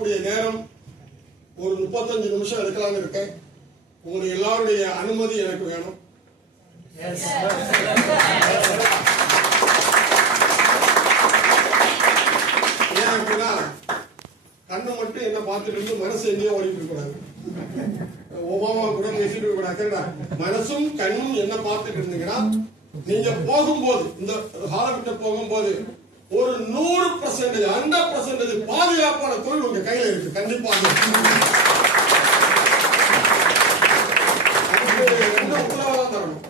எடுக்கக்கூடிய நேரம் ஒரு 35 நிமிஷம் எடுக்கலாம்னு இருக்கேன். உங்களுடைய எல்லாருடைய அனுமதி எனக்கு வேணும். ஏன் அப்படின்னா கண்ணு மட்டும் என்ன பார்த்துட்டு இருந்து மனசு எங்கேயோ ஓடிட்டு இருக்கக்கூடாது. ஒபாமா கூட பேசிட்டு இருக்கக்கூடாது. மனசும் கண்ணும் என்ன பார்த்துட்டு இருந்தீங்கன்னா நீங்க போகும்போது இந்த ஹாலவிட்ட போகும்போது ஒரு 100% 100% பாதுகாப்பான தொழில் உங்க கையில இருக்கு. கண்டிப்பாக என்ன உத்தரவாதம் தரணும்.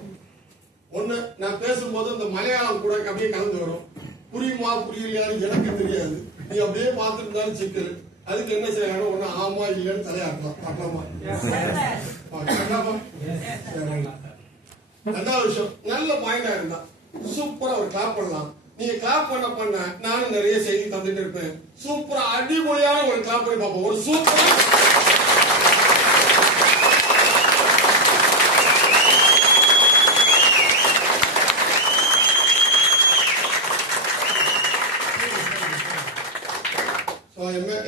ஒண்ணு, நான் பேசும்போது இந்த மலையாளம் கூட அப்படியே கலந்து வரும். புரியுமா புரியலையான்னு எனக்கு தெரியாது. நீ அப்படியே பார்த்துருந்தாலும் சிக்கல். அதுக்கு என்ன செய்யணும்? ஒண்ணு ஆமா இல்லைன்னு தலையாட்டலாம். ஆட்டலாமா? ரெண்டாவது விஷயம், நல்ல பாயிண்டா இருந்தா சூப்பரா ஒரு கிளாப் பண்ணலாம். நீங்க கிளாப் பண்ண நானும் நிறைய செய்தி தந்துட்டு இருப்பேன். சூப்பரா அடிப்படையான ஒரு கிளாப் பண்ணி பார்ப்போம். ஒரு சூப்பரா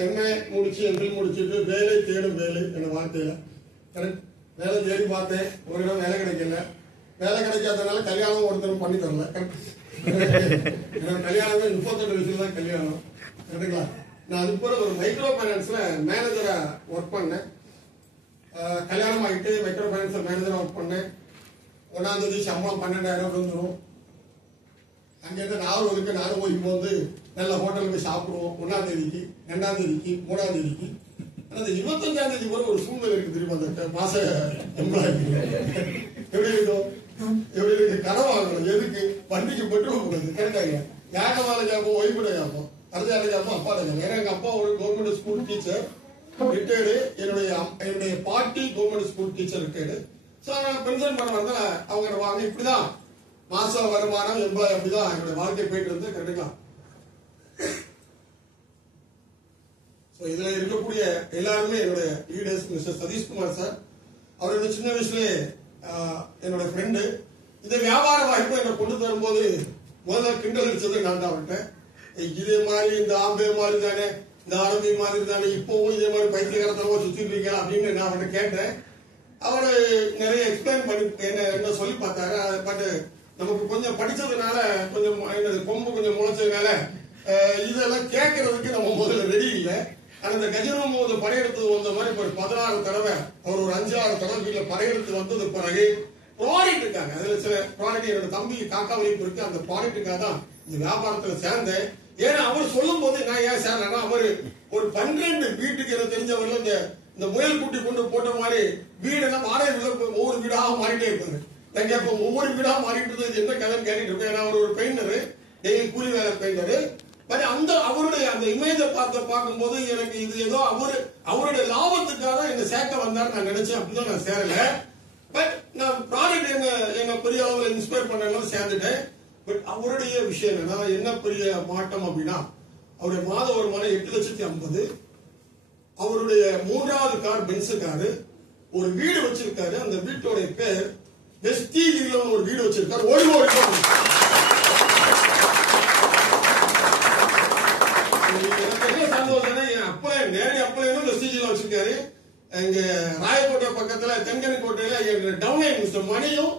எம்ஏ முடிச்சு எம்பில் முடிச்சுட்டு வேலை தேடும் வேலை என வாழ்க்கையில வேலை தேடி பார்த்தேன். ஒரு இடம் வேலை கிடைக்கல. வேலை கிடைக்காதனால கல்யாணம் ஒருத்தரும் பண்ணி தரல. கல்யாணமே 38 வயசுல தான் கல்யாணம். கரெக்டுங்களா? நான் அது போல ஒரு மைக்ரோ பைனான்ஸ்ல மேனேஜரா ஒர்க் பண்ணேன். கல்யாணம் ஆகிட்டு மைக்ரோ பைனான்ஸ்ல மேனேஜரா ஒர்க் பண்ணேன். 1ஆம் தேதி சம்பளம் 12,000 வந்துடும். அங்கிருந்து நாகர்கோவிலுக்கு நானும் போய் இப்போ வந்து நல்ல ஹோட்டலுக்கு சாப்பிடுவோம். 1ஆம் தேதிக்கு 2ஆம் தேதிக்கு 3ஆம் தேதிக்கு. ஆனா இந்த 25ஆம் தேதி போல ஒரு சூழ்நிலை இருக்கு தெரியுமா? அந்த மாச எம்ப்ளாய்க்கு எப்படி இருக்கும்? எப்படி இருக்கு? கடன் வாங்கணும். எதுக்கு? வண்டிக்கு பெட்ரோல் கொடுக்குது. கரெக்டாங்க. யாரை மேல கேட்போம்? ஒய்ஃபுட கேட்போம். அடுத்த யாரை கேட்போம்? அப்பா கேட்போம். ஏன்னா எங்க அப்பா ஒரு கவர்மெண்ட் ஸ்கூல் டீச்சர் ரிட்டையர்டு. என்னுடைய பாட்டி government school teacher retired. So pension பண்ண வந்தா அவங்க வாங்க. இப்படிதான் மாச வருமானம் எம்ப்ளாய். அப்படிதான் என்னுடைய வாழ்க்கை போயிட்டு இருந்து. கரெக்டுங்களா? இதுல இருக்கக்கூடிய எல்லாருமே என்னுடைய லீடர்ஸ். மிஸ்டர் சதீஷ்குமார் சார், அவரோட சின்ன வயசுலேயே என்னோட ஃப்ரெண்டு. இந்த வியாபார வாய்ப்பு என்னை கொண்டு தரும்போது முதல்ல கிண்டல் அடிச்சது நான் தான் அவர்கிட்ட. இதே மாதிரி இந்த ஆம்பே மாதிரி தானே, இந்த ஆரம்பி மாதிரி தானே, இப்பவும் இதே மாதிரி பைத்தியகாரத்தனமா சுத்திட்டு இருக்கேன் அப்படின்னு நான் அவர்கிட்ட கேட்டேன். அவரு நிறைய எக்ஸ்பிளைன் பண்ணி என்ன சொல்லி பார்த்தாரு. பட் நமக்கு கொஞ்சம் படிச்சதுனால, கொஞ்சம் கொம்பு கொஞ்சம் முளைச்சதுனால இதெல்லாம் கேட்கறதுக்கு நம்ம முதல்ல ரெடி இல்லை. ஆனா இந்த கஜினம் போது படையெடுத்து வந்த மாதிரி ஒரு 16 தடவை, அவர் ஒரு 5-6 தடவை வீட்டுல படையெடுத்து வந்தது பிறகு ப்ராடக்ட் இருக்காங்க. அதுல சில ப்ராடக்ட் என்னோட தம்பி காக்கா வலிப்பு இருக்கு. அந்த ப்ராடக்ட்டுக்காக தான் இந்த வியாபாரத்துல சேர்ந்தேன். ஏன்னா அவர் சொல்லும் போது நான் ஏன் சேர்றேன்னா, அவரு ஒரு 12 வீட்டுக்கு எனக்கு தெரிஞ்சவர்கள் இந்த முயல் குட்டி கொண்டு போட்ட மாதிரி வீடெல்லாம் வாடகை ஒவ்வொரு வீடாக மாறிட்டே இருப்பாரு. நான் கேட்போம், ஒவ்வொரு வீடாக மாறிட்டு இருந்தது என்ன கதைன்னு கேட்டுட்டு இருப்பேன். ஏன்னா அவர் ஒரு பெயிண்டரு, டெய்லி கூலி வேலை பெயிண்டரு. பட் அந்த அவருடைய அந்த இமேஜை பார்க்கும்போது எனக்கு இது ஏதோ அவருடைய லாபத்துக்காக என்ன சேர்க்க வந்தாரு நான் நினைச்சேன். அப்படிதான் நான் சேரல. பட் நான் ப்ராடக்ட் என்ன பெரிய அளவில் இன்ஸ்பயர் பண்ணனால சேர்ந்துட்டேன். பட் அவருடைய விஷயம் என்ன பெரிய மாற்றம் அப்படின்னா, அவருடைய மாத வருமானம் 8,50,000. அவருடைய 3வது கார் பென்ஸ் காரு. ஒரு வீடு வச்சிருக்காரு. அந்த வீட்டோட பேர் வெஸ்டீஜ். ஒரு வீடு வச்சிருக்காரு. வச்சிருக்காரு. எங்க ராயக்கோட்டை பக்கத்துல தென்கனி கோட்டையில டவுன் மிஸ்டர் மணியும்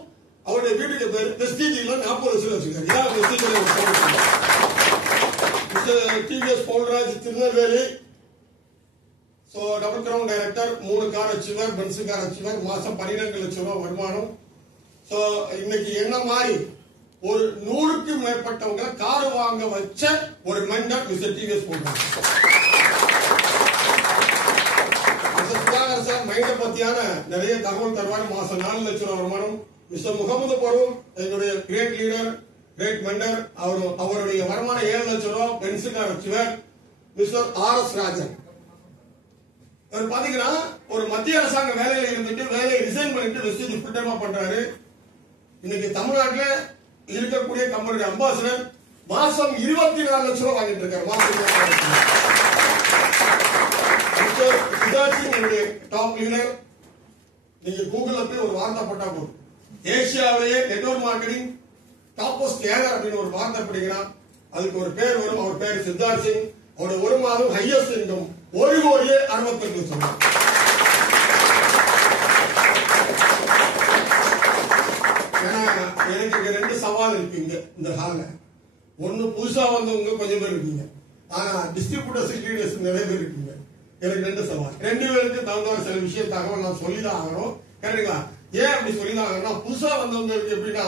அவருடைய வீட்டுக்கு பேரு வெஸ்டீஜ்ல 40 வருஷம் வச்சிருக்காரு. TVS Paulraj Tirunelveli. Double crown director. 3 car வச்சுவார், பென்ஸ் கார் வச்சுவார். மாசம் 12 லட்சம் ரூபாய் வருமானம். இன்னைக்கு என்ன மாதிரி ஒரு 100க்கு மேற்பட்டவங்க கார் வாங்க வச்ச ஒரு mentor mister TVS Paulraj sir. மைண்ட பத்தியான நிறைய தகவல் தருவார். மாசம் 4 லட்சம் ரூபாய் வருமானம். மிஸ்டர் முகமது பருவம் என்னுடைய கிரேட் லீடர், கிரேட் மென்டர். அவருடைய வருமானம் 7 லட்சம் ரூபாய், பென்ஸ் கார் வச்சுவார். Mister RS. ராஜன் அவர் பாத்தீங்கன்னா ஒரு மத்திய அரசாங்க வேலையில இருந்துட்டு வேலையை ரிசைன் பண்ணிட்டு வெஸ்டேஜ் ஃபுல் டைமா பண்றாரு. இன்னைக்கு தமிழ்நாட்டில் இருக்கக்கூடிய கம்பெனி அம்பாசிடர். மாசம் 24 லட்சம் ரூபாய் வாங்கிட்டு இருக்காரு. Top leader. நீங்க கூகுள்ல போய் ஒரு வார்த்தை போட்டா போதும், ஏசியாவிலேயே நெட்வொர்க் மார்க்கெட்டிங் டாப்பஸ்ட் ஏகர் அப்படின்னு ஒரு வார்த்தை படிக்கிறா, அதுக்கு ஒரு பேர் வரும். அவர் பேர் சித்தார்த் சிங். அவருடைய ஒரு மாதம் ஹையஸ்ட் இன்கம் 1 கோடி 62 சொல்றேன். எனக்கு இங்க 2 சவால் இருக்குங்க இந்த ஹால்ல. ஒண்ணு புதுசா வந்தவங்க கொஞ்சம் பேர் இருக்கீங்க, ஆனா டிஸ்ட்ரிபியூட்டர்ஸ் லீடர்ஸ் நிறைய பேர் இருக்கீங்க. எனக்கு 2 சவால். 2 பேருக்கு தகுந்த சில விஷய தகவல் நான் சொல்லிதான் ஆகணும். கேட்டீங்களா? ஏன் அப்படி சொல்லிதான் ஆகணும்? புதுசா வந்தவங்களுக்கு எப்படின்னா,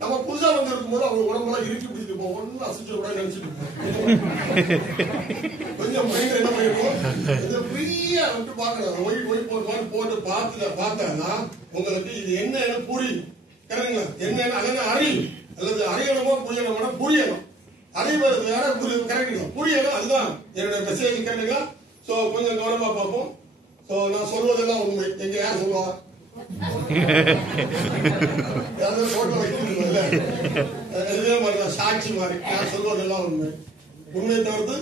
நம்ம புதுசா வந்து இருக்கும்போது அவங்க உடம்புலாம் இறுக்கி பிடிச்சிட்டு போவோம், ஒன்னும் அசைச்சு கூட நினைச்சிட்டு இருப்போம். கொஞ்சம் மைண்ட் என்ன பண்ணிருக்கோம், கொஞ்சம் ஃப்ரீயா வந்து பாக்கணும். ஒயிட் போட்டு பார்த்தா உங்களுக்கு இது என்னன்னு புரியும். கேட்டீங்களா? என்னன்னு அதென்ன அறியும், அல்லது அறியணுமோ புரியணுமோ புரியணும். அறிவது வேற, கரெக்டுங்களா? புரியணும். அதுதான் என்னோட மெசேஜ். கேட்டீங்களா? சோ கொஞ்சம் கவனமா பார்ப்போம். சோ நான் சொல்வதெல்லாம் உண்மை. எங்க யார் சொல்லுவா? சாட்சி மாதிரி நான் சொல்வதெல்லாம் உண்மை. உண்மையை தவிர்த்து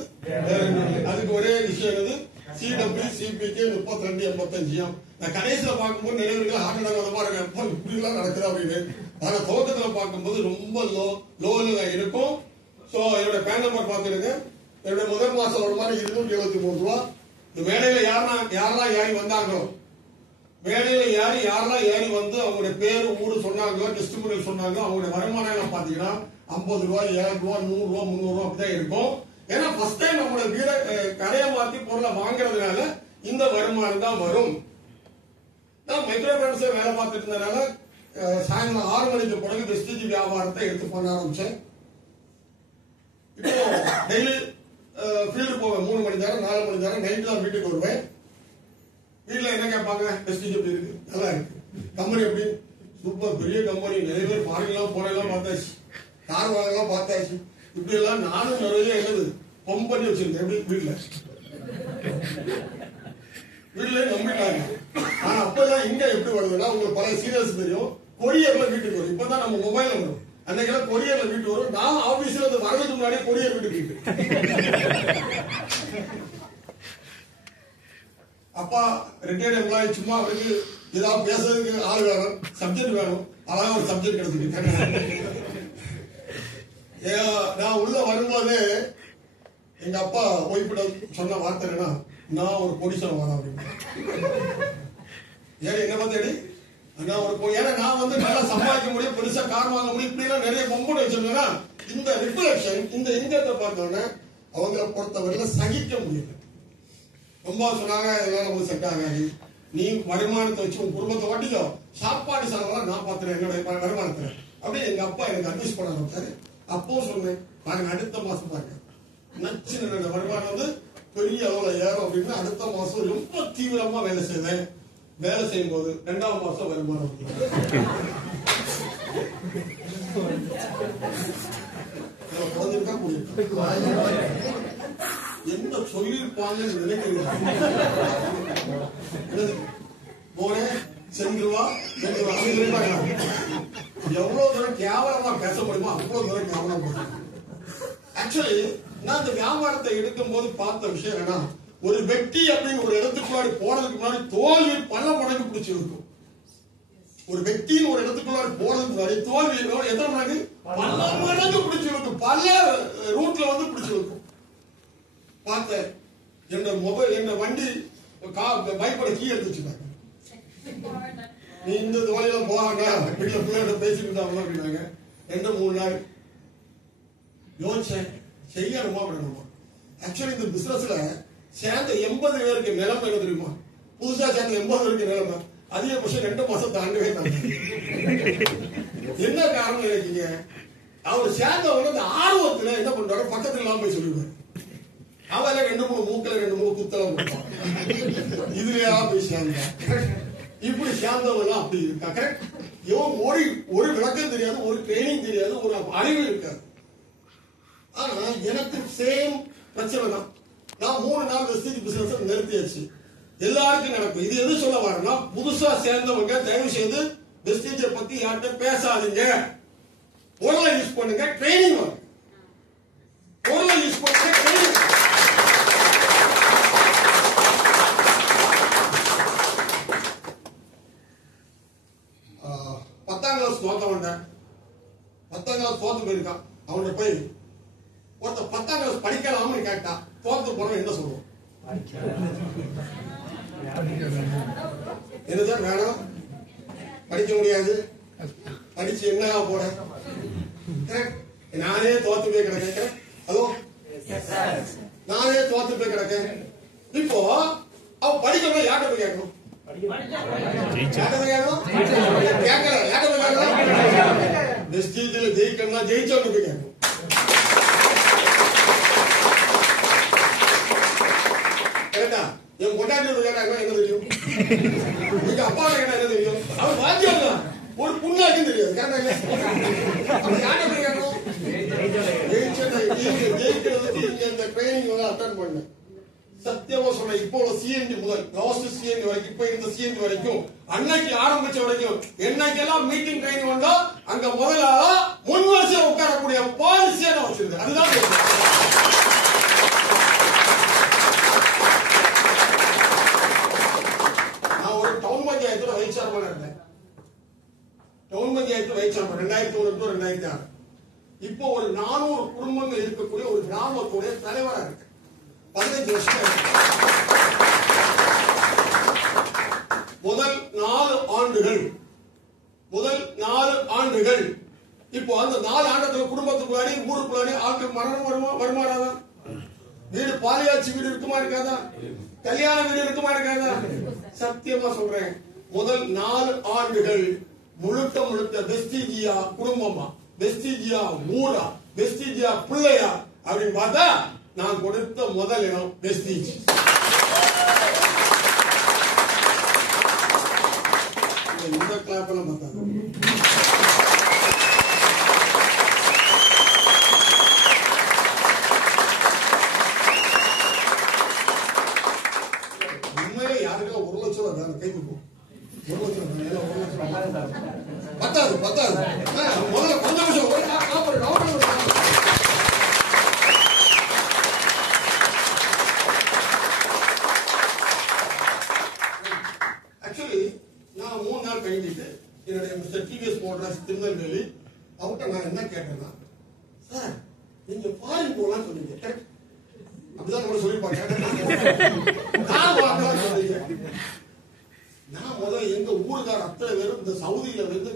அதுக்கு ஒரே விஷயம் என்னது, CW CPK 3285. நான் கடைசியில பார்க்கும்போது நினைவுகள் ஹார்ட் அட்டாக் வந்த மாதிரி இருக்கும், இப்படி எல்லாம் நடக்குது அப்படின்னு. ஆனா துவக்கத்துல பார்க்கும்போது ரொம்ப லோல இருக்கும். சோ என்னோட பேன் நம்பர் பார்த்துருங்க. என்னோட முதல் மாசம் ஒரு மாதிரி 273 ரூபா. இந்த வேலையில யாரெல்லாம் ஏறி வந்தாங்களோ, வேலையில யாரெல்லாம் ஏறி வந்து அவங்களுடைய பேரு ஊரு சொன்னாங்களோ, டிஸ்ட்ரிபியூட்டர் சொன்னாங்க, அவங்களுடைய வருமானம் பாத்தீங்கன்னா 50 ரூபாய், 7 ரூபாய், 100 ரூபாய், 300 ரூபாய் அப்படிதான் இருக்கும். ஏன்னா ஃபர்ஸ்ட் டைம் நம்மளோட வீட கடையை மாத்தி பொருளை வாங்குறதுனால இந்த வருமானம் தான் வரும். நான் மைக்ரோ பிரான்ஸ்ல வேலை பார்த்துட்டு இருந்ததுனால சாயங்காலம் 6 மணிக்கு பிறகு வெஸ்டேஜ் வியாபாரத்தை எடுத்து பண்ண ஆரம்பிச்சேன். இப்போ டெய்லி ஃபீல்டு போவேன். 3 மணி நேரம் 4 மணி நேரம் நைட் தான் வீட்டுக்கு வருவேன். வீட்டுல என்ன கேட்பாங்க, வெஸ்டேஜ் எப்படி இருக்கு, நல்லா இருக்கு, கம்பெனி எப்படி, சூப்பர் பெரிய கம்பெனி, நிறைய பேர் ஃபாரின்லாம் போனெல்லாம் பார்த்தாச்சு, கார் வாங்கலாம் பார்த்தாச்சு, இப்படி எல்லாம் நானும் நிறைய என்னது பம்ப் பண்ணி வச்சிருந்தேன். எப்படி வீட்டுல நம்பிட்டாங்க. ஆனா அப்பதான் இங்க எப்படி வருதுன்னா, உங்களுக்கு பல சீரியல்ஸ் தெரியும், கொரியர்ல வீட்டுக்கு வரும். இப்பதான் நம்ம மொபைல்ல வரும், அன்னைக்கெல்லாம் கொரியர்ல வீட்டு வரும். நான் ஆபீஸ்ல அது வரதுக்கு முன்னாடியே கொரியர் வீட்டுக்கு. அப்பா ரிட்டையர்ட் எம்ப்ளாயி, சும்மா அவருக்கு ஏதாவது பேசுறதுக்கு ஆள் வேணும், சப்ஜெக்ட் வேணும், அழகா ஒரு சப்ஜெக்ட் கிடைச்சிருக்கு. நான் உள்ள வரும்போது எங்க அப்பா ஒய்ஃபிட சொன்ன வார்த்தை என்னன்னா, நான் ஒரு கோடீஸ்வரன் வரேன் அப்படின்னு. ஏன் என்ன பார்த்தேடி, ஏன்னா நான் வந்து நல்லா சம்பாதிக்க முடியும், பெருசா கார் வாங்க முடியும், இப்படி எல்லாம் நிறைய பொம்பளை வச்சிருந்தேன்னா இந்த ரிஃப்ளெக்ஷன், இந்த இங்கத்தை பார்த்தோன்னே அவங்களை பொறுத்தவரையில சகிக்க முடியல. ரொம்ப சொன்னாங்க, இதெல்லாம் நமக்கு செட் ஆகாது, நீ வருமானத்தை வச்சு உன் குடும்பத்தை ஓட்டிக்கோ, சாப்பாடு செலவெல்லாம் நான் பார்த்துறேன் என்னுடைய வருமானத்துல அப்படியே எங்க அப்பா எனக்கு அட்வைஸ் பண்ண ஆரம்பிச்சாரு. அப்போ சொன்னேன், பாருங்க அடுத்த மாசம் பாருங்க நச்சு வருமானம் வந்து பெரிய அளவுல ஏறும் அப்படின்னு. அடுத்த மாசம் ரொம்ப தீவிரமா வேலை செய்வேன். வேலை செய்யும் போது 2ஆம் மாசம் வருமானம் என்ன சொல்லிருப்பாங்கன்னு நினைக்கிறீங்க? போனேன், சென்றுவா எவ்வளவு தூரம் கேவலமா பேச முடியுமோ அவ்வளவு தூரம் கேவலமா. ஆக்சுவலி நான் இந்த வியாபாரத்தை எடுக்கும் போது பார்த்த விஷயம் என்னன்னா, ஒரு வெற்றி அப்படின்னு ஒரு இடத்துக்குள்ளாடி போறதுக்கு முன்னாடி தோல்வி பல மடங்கு பிடிச்சி இருக்கும். ஒரு வெற்றின்னு ஒரு இடத்துக்குள்ளாடி போறதுக்கு முன்னாடி தோல்வி எத்தனை மடங்கு, பல மடங்கு பிடிச்சி இருக்கும், பல ரூட்ல வந்து பிடிச்சி இருக்கும். பார்த்தேன், என்ன வண்டி பைக்கோட கீ எடுத்து வச்சுட்டாங்க. நீ இந்த தோழியில போவாங்க, வீட்டுல பிள்ளைகிட்ட பேசிட்டு இருந்தாங்க அப்படின்னாங்க. 2-3 நாள் யோசிச்சேன், செய்யணுமா விடணுமா. ஆக்சுவலி இந்த பிசினஸ்ல சேர்ந்த 80 பேருக்கு நிலைமை என்ன தெரியுமா, புதுசா சேர்ந்த 80 பேருக்கு நிலைமை அதிகபட்சம் 2 மாசம் தாண்டவே தாங்க. என்ன காரணம் நினைக்கீங்க? அவர் சேர்ந்தவங்க அந்த ஆர்வத்துல என்ன பண்றாரு, பக்கத்துல எல்லாம் போய் சொல்லிடுவாரு. அவன் 2-3 மூக்கல 2-3 குத்தலாம் கொடுப்பான். இதுலயா போய் சேர்ந்தா, இப்படி சேர்ந்தவங்க அப்படி இருக்கா. கரெக்ட். இவன் ஒரு விளக்கம் தெரியாது, ஒரு ட்ரைனிங் தெரியாது, ஒரு அறிவு இருக்காது. ஆனா எனக்கு சேம் பிரச்சனை தான். நான் 3 நாள் வெஸ்டேஜ் பிசினஸ் நிறுத்தியாச்சு. எல்லாருக்கும் நடக்கும். இது எது சொல்ல வரேன்னா, புதுசா சேர்ந்தவங்க தயவு செய்து வெஸ்டேஜ பத்தி யார்கிட்ட பேசாதீங்க. பொருளை யூஸ் பண்ணுங்க, ட்ரைனிங் வரும். பொருளை யூஸ் பண்ணுங்க, ட்ரைனிங். 10ஆம் கிளாஸ் தோத்தவன் 10ஆம் கிளாஸ் தோத்து போயிருக்கான். அவன்கிட்ட போய் ஒருத்த 10ஆம் கிளாஸ் படிக்கலாம்னு கேட்டா, தோத்து போறவன் என்ன சொல்லுவோம்? என்ன சார் வேணும்? படிக்க முடியாது. படிச்சு என்ன போட? நானே தோத்து போய் கிடக்கேன். ஹலோ, நானே தோத்து போய் கிடக்கேன். இப்போ அவ படிக்கணும், யார்கிட்ட போய் கேட்கணும்? ஜெயிக்கணும்னா ஜெயிச்சவங்க போய் கேட்கணும். கரெக்டா? என் கொண்டாட்டி கேட்டாங்கன்னா என்ன தெரியும்? எங்க அப்பா கேட்டா என்ன தெரியும்? அவர் வாத்தியம் தான், ஒரு புண்ணாக்கும் தெரியாது. ஜெயிக்கிறதுக்கு இந்த ட்ரைனிங் அட்டன் பண்ண சத்தியமா சொல்றேன். இப்போ சிஎன்டி முதல் லாஸ்ட் சிஎன்டி வரைக்கும், இப்ப இந்த சிஎன்டி வரைக்கும், அன்னைக்கு ஆரம்பிச்ச வரைக்கும் என்னைக்கெல்லாம் மீட்டிங் ட்ரைனிங் வந்தா அங்க முதல்ல முன் வரிசையில் உட்காரக்கூடிய பாலிசியா நான் வச்சிருக்கேன். அதுதான் நான் ஒரு டவுன் பஞ்சாயத்துல வைஸ் சேர்மனா இருந்தேன். Town panchayat vice chairman 2001 to 2006. இப்போ ஒரு 400 குடும்பங்கள் இருக்கக்கூடிய ஒரு கிராமத்துடைய தலைவரா இருக்கு. 15 வருஷம். முதல் 4 ஆண்டுகள் இப்போ அந்த 4 ஆண்டுல குடும்பத்துக்குள்ளாடி ஊருக்குள்ளாடி ஆட்கள் மரணம் வருமாறாதா? வீடு பாலியாட்சி வீடு இருக்குமா இருக்காதா? கல்யாண வீடு இருக்குமா இருக்காதா? சத்தியமா சொல்றேன், முதல் 4 ஆண்டுகள் முழுக்க வெஸ்டிஜியா குடும்பமா, வெஸ்டிஜியா ஊரா, வெஸ்டிஜியா பிள்ளையா அப்படின்னு பார்த்தா நான் கொடுத்த முதல் இடம் வெஸ்டிஜ். இந்த கிளாப் எல்லாம் பார்த்தாங்க. உண்மையில யாருக்கா 1 லட்சம் ரூபாய் வேணும் கை கொடுப்போம். 1 லட்சம் பத்தாது. முதல்ல கொஞ்சம் ஆக்சுவலி நான் 3 நாள் கழிஞ்சிட்டு என்னுடைய மிஸ்டர் டிவிஎஸ் மோட்டார்ஸ் திருநெல்வேலி அவர்கிட்ட நான் என்ன கேட்டேன்னா, சார் நீங்க ஃபாரின் போகலான்னு சொன்னீங்க, கரெக்ட்? அப்படிதான் நம்ம சொல்லிருப்பாங்க. நான் முதல்ல எங்க ஊருக்கார அத்தனை பேரும் இந்த சவுதியில வந்து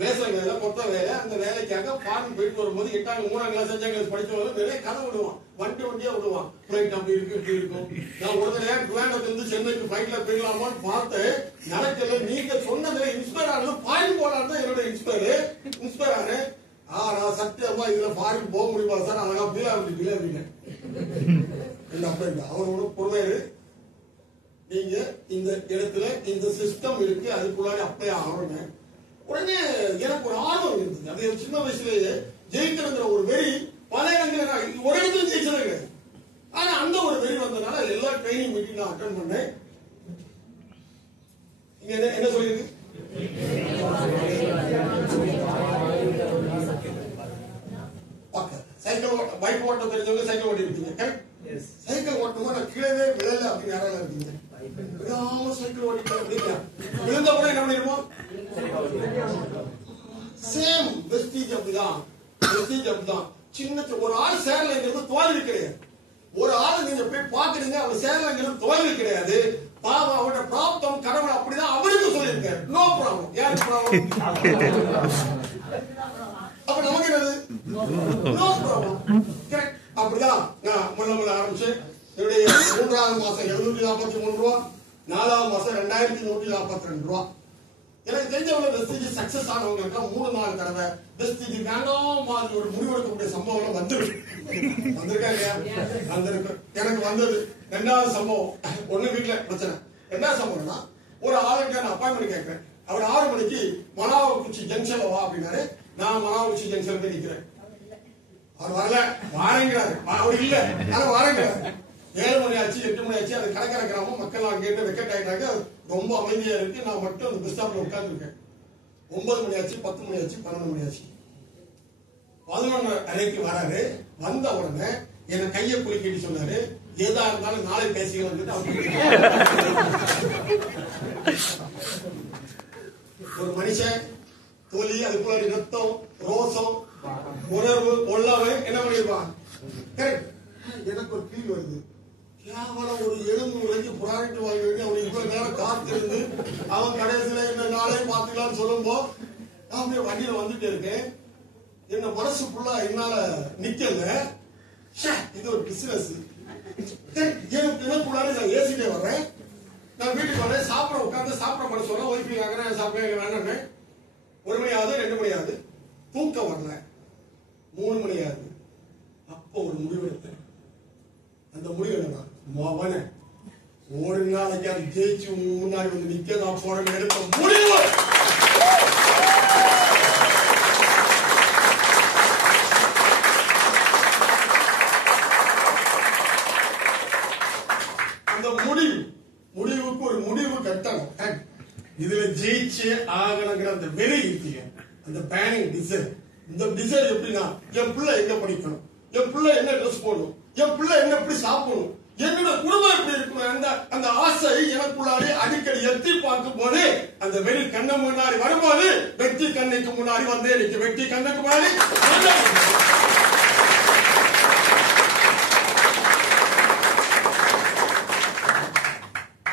வேச வேலை, கொத்த வேலை, அந்த வேலைக்காக ஃபாரின் போயிட்டு வரும்போது 8ஆம் 3ஆம் கிளாஸ் 5ஆம் கிளாஸ் படிச்சவங்க நிறைய கதை விடுவான், வண்டியா விடுவான். ஃபிளைட் அப்படி இருக்கு இப்படி இருக்கும். நான் ஒரு நேரம் ட்ரிவாண்டத்துல இருந்து சென்னைக்கு ஃபிளைட்ல போயிடலாமான்னு பார்த்து நடக்கல. நீங்க சொன்னதுல இன்ஸ்பயர் ஆனது ஃபாரின் போலான்னு தான் என்னோட இன்ஸ்பயர் ஆனு. நான் சத்தியமா இதுல ஃபாரின் போக முடியுமா சார்? அழகா பீலா அப்படின்னு என்ன அப்ப அவரோட பொறுமையாரு, நீங்க இந்த இடத்துல இந்த சிஸ்டம் இருக்கு, அதுக்குள்ளாடி அப்ளை ஆகணும். உடனே எனக்கு ஒரு ஆர்வம் இருந்தது. அது சின்ன வயசுலயே ஜெயிக்கிறதுங்கிற ஒரு வெறி பல இடத்துல ஒரு இடத்துல ஜெயிச்சது கிடையாது. ஆனா அந்த ஒரு வெறி வந்ததுனால எல்லா ட்ரைனிங் மீட்டிங் நான் அட்டெண்ட் பண்ணேன். இங்க என்ன சொல்லிருக்கு? சைக்கிள் பைக் ஓட்ட தெரிஞ்சவங்க சைக்கிள் ஓட்டி இருக்கீங்க. சைக்கிள் ஓட்டணும் நான் கீழே விழல அப்படின்னு யாரால இருக்கீங்க? சைக்கிள் ஓட்டிட்டு விழுந்த கூட என்ன பண்ணிருப்போம்? சேம் வெஸ்டீஜ் அப்படிதான். சின்ன ஒரு ஆள் சேரலைங்கிறது தோல்வி கிடையாது. ஒரு ஆள் நீங்க போய் பாக்குறீங்க, அவர் சேரலைங்கிறது தோல்வி கிடையாது. பாவம் அவரோட பிராப்தம் கடவுள் அப்படிதான் அவருக்கு சொல்லியிருக்காரு. No problem. யாருக்கு ப்ராப்ளம்? அப்ப நமக்கு என்னது? No problem. கரெக்ட். அப்படிதான் நான் முதல்ல ஆரம்பிச்சு என்னுடைய 3ஆவது மாசம் 743 ரூபா, 4ஆவது மாசம் 2142 ரூபா. எனக்கு தெரிஞ்சவங்க வெஸ்டீஜ் சக்சஸ் ஆனவங்களுக்கு 3-4 தடவை வெஸ்டீஜ் வேண்டாம் மாதிரி ஒரு முடிவெடுக்கக்கூடிய சம்பவம் வந்திருக்காங்க. எனக்கு வந்தது 2வது சம்பவம். ஒண்ணு வீட்டுல பிரச்சனை. 2வது சம்பவம்னா ஒரு ஆளுக்கு நான் அப்பாயின்மெண்ட் கேட்கிறேன். அவர் 6 மணிக்கு மணாவக்குச்சி ஜங்ஷன்ல வா அப்படின்னாரு. நான் மணாவக்குச்சி ஜங்ஷன் போய் நிக்கிறேன். அவர் வரல, வாரங்கிறாரு. அவர் இல்ல, ஆனா வாரங்கிறாரு. 7 மணி ஆச்சு, 8 மணி ஆச்சு. அது கடற்கரை கிராமம், மக்கள் அங்கே வெக்கெட் ஆயிட்டாங்க. ரொம்ப அமைதியா இருக்கு. நான் மட்டும் அந்த பஸ் ஸ்டாப்ல உட்கார்ந்து இருக்கேன். 9 மணி ஆச்சு, 10 மணி ஆச்சு, 12 மணி ஆச்சு. 11 அறைக்கு வராரு. வந்த உடனே என்ன கையை குலுக்கிட்டு சொன்னாரு, ஏதா இருந்தாலும் நாளை பேசிக்கலாம். ஒரு மனுஷன் தோலி, அதுக்குள்ள ரத்தம், ரோசம், உணர்வு, பொல்லாமை என்ன பண்ணிருப்பான். கரெக்ட். எனக்கு ஒரு ஃபீல் வருது. கேவலம் ஒரு எலும்பு வரைக்கும் ப்ராடக்ட் வாங்கி வேண்டி அவனுக்கு இவ்வளவு நேரம் காத்திருந்து அவன் கடைசியில என்ன நாளே பார்த்துக்கலாம்னு சொல்லும்போ நான் அப்படியே வண்டியில வந்துட்டே இருக்கேன். என்ன மனசு ஃபுல்லா என்னால நிக்கல. இது ஒரு பிசினஸ். எனக்குள்ளார நான் ஏசிட்டே வர்றேன். நான் வீட்டுக்கு வரேன், சாப்பிட உட்காந்து சாப்பிட பண்ண சொல்றேன். ஒய்ஃபை வாங்குறேன், சாப்பிட வேண்டாம். 1 மணி ஆகுது, 2 மணி ஆகுது, தூக்கம் வரல. 3 மணி ஆகுது. அப்போ ஒரு முடிவு எடுத்தேன். அந்த முடிவு என்னன்னா, மவனே ஒரு நாளைக்கு அது ஜெயிச்சு முன்னாடி வந்து நிக்க நான் போன எடுத்த முடிவு. அந்த முடிவுக்கு ஒரு முடிவு கட்டணும். இதுல ஜெயிச்சு ஆகணுங்கிற அந்த வெறி இருக்கு, அந்த பேனிங் டிசைர். இந்த டிசைர் எப்படின்னா, என் பிள்ளை எங்க படிக்கணும், என் பிள்ளை என்ன ட்ரெஸ் போடணும், என் பிள்ளை என்ன எப்படி சாப்பிடணும், என்னோட குடும்பம் எப்படி இருக்கணும், அந்த ஆசை எனக்குள்ளாடி அடிக்கடி எத்தி பார்க்கும் போது அந்த வெறி கண்ணு முன்னாடி வரும்போது வெற்றி கண்ணுக்கு முன்னாடி வந்தே நிற்க. வெற்றி கண்ணுக்கு முன்னாடி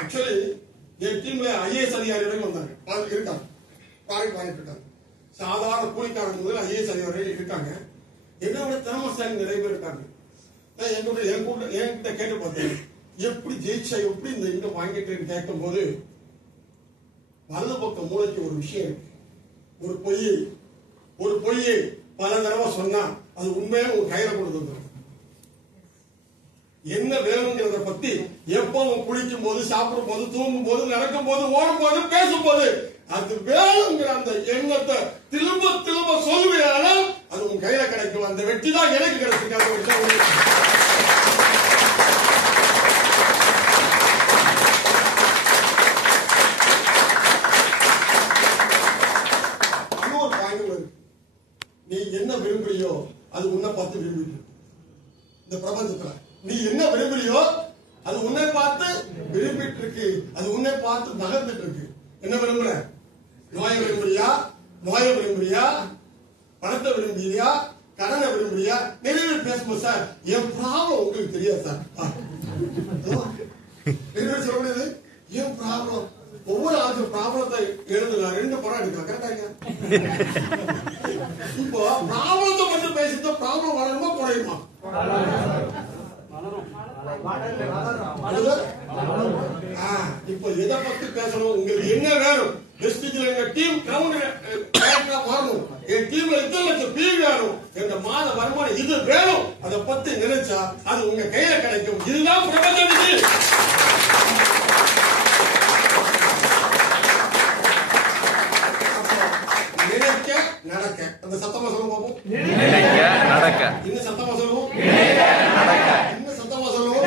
ஆக்சுவலி என் டீம்ல ஐஏஎஸ் அதிகாரிகள் வந்தாங்க, இருக்காங்க, ப்ராடக்ட் வாங்கிட்டு இருக்காங்க. சாதாரண கூலிக்காரங்க முதல்ல ஐஏஎஸ் அதிகாரிகள் இருக்காங்க. என்னோட திறமசாலி நிறைய பேர் இருக்காங்க. என்கிட்ட கேட்டு பார்த்தேன், எப்படி ஜெயிச்சா, எப்படி இந்த இன்கம் வாங்கிட்டு கேட்கும் போது வலது பக்கம் மூளைக்கு ஒரு விஷயம் இருக்கு. ஒரு பொய்யை பல தடவை சொன்னா அது உண்மையா உங்க கையில கொண்டு வந்துடும். என்ன வேணுங்கிறத பத்தி எப்பவும் குளிக்கும் போது, சாப்பிடும் போது, தூங்கும் போது, நடக்கும் போது, ஓடும் போது, பேசும் போது அது வேணுங்கிற அந்த எண்ணத்தை திரும்ப திரும்ப சொல்லுவீர்கள், அது உங்க கையில கிடைக்கும். அந்த வெற்றி தான் எனக்கு கிடைச்சிருக்காது. இன்னொரு பாயிண்ட், நீ என்ன விரும்புறியோ அது உன்னை பார்த்து விரும்பிட்டு. இந்த பிரபஞ்சத்துல நீ என்ன விரும்புறியோ அது உன்னை பார்த்து விரும்பிட்டு இருக்கு, அது உன்னை பார்த்து நகர்ந்துட்டு இருக்கு. என்ன விரும்புற? நோயை விரும்புறியா, பணத்தை விரும்புறியா, கடனை விரும்புறியா? நிறைய பேசும்போது சார் என் ப்ராப்ளம் உங்களுக்கு தெரியாது சார். என்ன சொல்ல முடியாது, என் ப்ராப்ளம். ஒவ்வொரு ஆளுக்கு ப்ராப்ளத்தை எழுதலாம், 2 படம் எடுக்கலாம். கரெக்டாங்க? இப்போ ப்ராப்ளத்தை மட்டும் பேசிட்டு ப்ராப்ளம் வளருமா குறையுமா? இப்போ எதை பத்தி பேசணும், உங்களுக்கு என்ன வேணும்? எங்க டீம் வரணும், என் டீம்ல 2 லட்சம் பேர் வேணும், எங்க மாத வருமானம் இது வேணும், அதை பத்தி நினைச்சா அது உங்க கையில கிடைக்கும். இதுதான் பிரபஞ்ச விதி. நினைக்க நடக்க. அந்த சத்தமா சொல்லுவோம் பாப்போம். நினைக்க நடக்க. இன்னும் சத்தமா சொல்லுவோம். இன்னும் சத்தமா சொல்லுவோம்.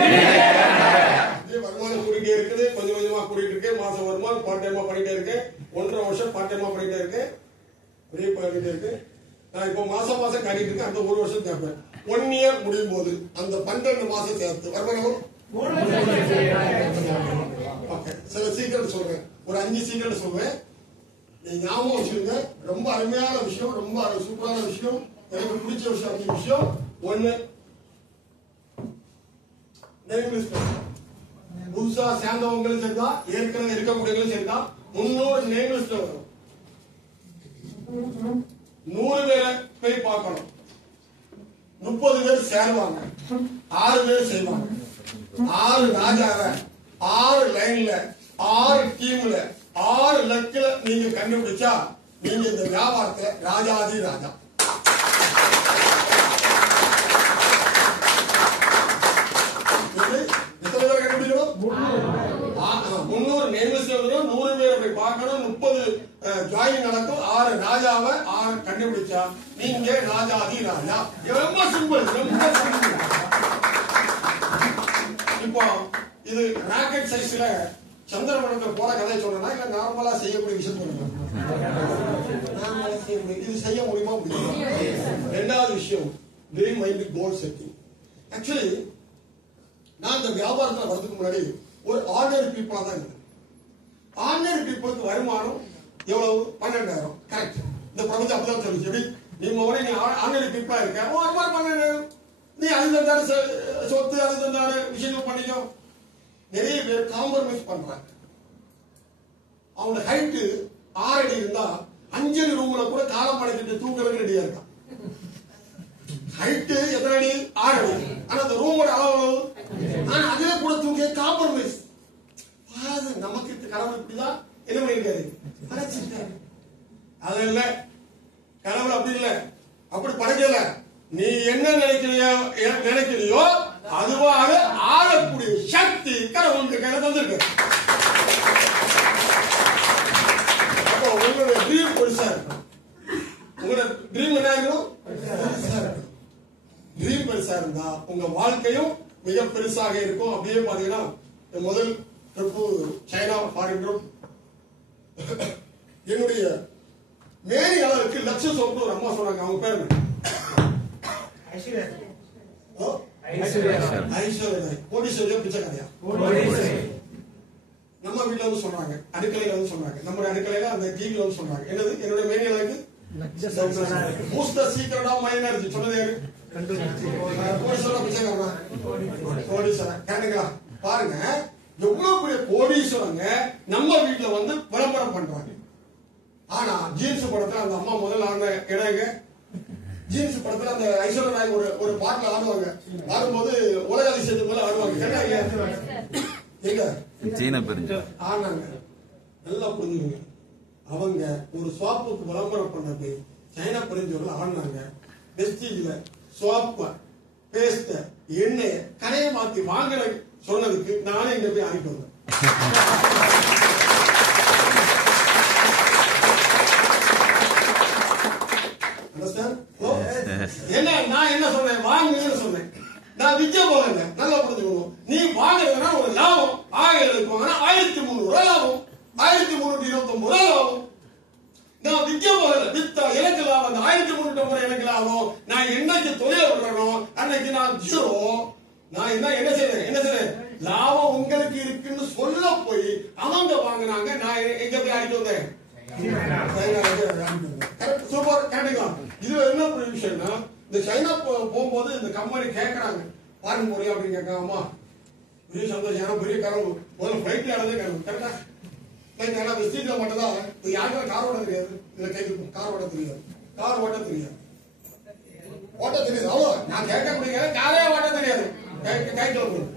வருமானம் கூடிட்டே இருக்குது, கொஞ்சம் கொஞ்சமா கூடிட்டு இருக்கு. மாசம் வருமானம் பார்ட் டைமா பண்ணிட்டே இருக்கேன். 1.5 வருஷம் பார்ட் டைமா பண்ணிட்டே இருக்கேன். அப்படியே பண்ணிட்டே இருக்கு. நான் இப்போ மாசம் காட்டிட்டு இருக்கேன். அந்த 1 வருஷம் கேட்பேன். 1 இயர் முடியும் போது அந்த 12 மாசம் சேர்த்து வருமானம். சில சீக்கிரம் சொல்றேன், ஒரு 5 சீக்கிரம் சொல்றேன். நீ ஞாபகம் வச்சுருங்க. ரொம்ப அருமையான விஷயம், ரொம்ப சூப்பரான விஷயம், எனக்கு பிடிச்ச விஷயம். 1, புதுசா சேர்ந்தவங்களும் சரிதான், ஏற்கனவே இருக்கக்கூடியவங்களும் சரிதான். 300 நேம் லிஸ்ட் வரும். 100 பேரை போய் பார்க்கணும். 30 பேர் சேருவாங்க, 6 பேர் செய்வாங்க. 6 ராஜாவை 6 லைன்ல 6 டீம்ல 6 லட்சல நீங்க கண்டுபிடிச்சா நீங்க இந்த வியாபாரத்துல ராஜாதி ராஜா. எத்தனை பேர் கண்டுபிடிக்கணும்? 300 நேம்ஸ் எழுதணும், 100 பேரை போய் பார்க்கணும், 30 ஜாயின் நடக்கும், 6 ராஜாவை 6 கண்டுபிடிச்சா நீங்க ராஜாதி ராஜா. ரொம்ப சிம்பிள், ரொம்ப சிம்பிள். இப்போ இது ராக்கெட் சைஸ்ல சந்திரமண்டலத்தில் போற கதை சொல்லணும்னா இல்ல நார்மலா செய்யக்கூடிய விஷயம் சொல்லணும். இது செய்ய முடியுமா? முடியும். 2வது விஷயம், ட்ரீம் மைண்ட் கோல் செட்டிங். ஆக்சுவலி நான் இந்த வியாபாரத்தில் வரதுக்கு முன்னாடி ஒரு ஆர்டினரி பீப்புளா தான் இருந்தேன். ஆர்டினரி பீப்புளுக்கு வருமானம் எவ்வளவு? 12,000. கரெக்ட். இந்த பிரபஞ்சம் அப்படிதான் சொல்லுச்சு. எப்படி நீ ஆர்டினரி பீப்புளா இருக்க, வருமானம் 12,000. நீ அது தந்தாரு சொத்து, அது தந்தாரு விஷயங்கள் பண்ணிக்கோ. நிறைய பேர் காம்ப்ரமைஸ் பண்றாங்க. அவனோட ஹைட்டு 6 அடி இருந்தா 5 அடி ரூம்ல கூட காலம் படைக்கிட்டு தூக்கிறதுக்கு ரெடியா இருக்கான். ஹைட்டு எத்தனை அடி? 6 அடி. ஆனா அந்த ரூமோட அளவு ஆனா அதே கூட தூங்க காம்ப்ரமைஸ். அது நமக்கு கடவுள் இப்படிதான் என்ன பண்ணிருக்காரு, படைச்சிருக்காரு. அது இல்ல, கடவுள் அப்படி இல்ல, அப்படி படைக்கல. நீ என்ன நினைக்கிறியோ அதுவாக ஆளக்கூடிய சக்தி கடவுளுக்கு கையில தந்திருக்கு. அப்போ உங்களுடைய ட்ரீம் பெருசா இருக்கும். உங்களோட ட்ரீம் என்ன இருக்கணும்? ட்ரீம் பெருசா இருந்தா உங்க வாழ்க்கையும் மிக பெருசாக இருக்கும். அப்படியே பாத்தீங்கன்னா முதல் ட்ரிப்பு சைனா ஃபாரின் ட்ரிப், என்னுடைய மேரி அளவுக்கு லட்ச சொத்து ஒரு அம்மா சொன்னாங்க. அவங்க பேர் ஐஸ்வர்யா, கோடீஸ்வரியா பிச்சைக்காரியா? நம்ம வீட்டுல வந்து சொன்னாங்க, அடுக்கலையில வந்து சொன்னாங்க, நம்ம அடுக்கலையில அந்த டிவில வந்து சொன்னாங்க. என்னது என்னுடைய மேரி அளவுக்கு சீக்கிரடா மைனாரிட்டி சொன்னது யாரு? கோடீஸ்வரன் பிச்சைக்காரனா? கோடீஸ்வரன் கேட்டுங்களா? பாருங்க எவ்வளவு பெரிய கோடீஸ்வரங்க நம்ம வீட்டுல வந்து விளம்பரம் பண்றாங்க. ஆனா ஜீன்ஸ் படத்துல அந்த அம்மா முதல்ல ஆன இடங்க, ஜீன்ஸ் படத்துல அந்த ஐஸ்வர்யா ராய் ஒரு பாட்டுல ஆடுவாங்க. ஆடும்போது உலக அதிசயத்து போல ஆடுவாங்க. எங்க ஆனாங்க நல்லா புரிஞ்சுங்க. அவங்க ஒரு சோப்புக்கு விளம்பரம் பண்ணது சைனா புரிஞ்சவர்கள் ஆடினாங்க. வெஸ்டீஜ்ல சோப்பு, பேஸ்ட், எண்ணெய் கடையை மாத்தி வாங்கின சொன்னதுக்கு நானே இங்க போய் ஆகிட்டு வந்தேன். என்ன நான் என்ன சொன்னேன்? வாங்குன்னு சொன்னேன். நான் விற்க போகல. நல்லா புரிஞ்சுக்கணும். நீ வாங்குறதுனா ஒரு லாபம் 1000 வாங்கினா 1300 லாபம், 1329 லாபம். நான் விற்க போகல. வித்தா எனக்கு லாபம். அந்த 1350 எனக்கு லாபம். நான் என்னைக்கு தொழில் விடுறனோ அன்னைக்கு நான் ஜீரோ. நான் என்ன செய்றேன்? லாபம் உங்களுக்கு இருக்குன்னு சொல்ல போய் அவங்க வாங்கினாங்க. நான் எங்க போய் ஆகிட்டு வந்தேன்? சூப்பர் கேட்டீங்களா? இது என்ன விஷயம்னா, இந்த சைனா போகும்போது இந்த கம்பெனி கேட்கறாங்க பாருங்க முறையா அப்படின்னு கேட்காமா, பெரிய சந்தோஷம். ஏன்னா பெரிய கனவு முதல்ல பிளைட்ல ஆனதே கனவு. கரெக்டா? பிளைட் ஏன்னா வெஸ்டீஜ்ல மட்டும் தான் யாருக்கும் கார் ஓட்ட தெரியாது. இதுல கைக்கு கார் ஓட்ட தெரியாது. ஓட்ட தெரியாது. அவ்வளோ நான் கேட்கக்கூடிய காரே ஓட்ட தெரியாது. கைக்கில போடுங்க,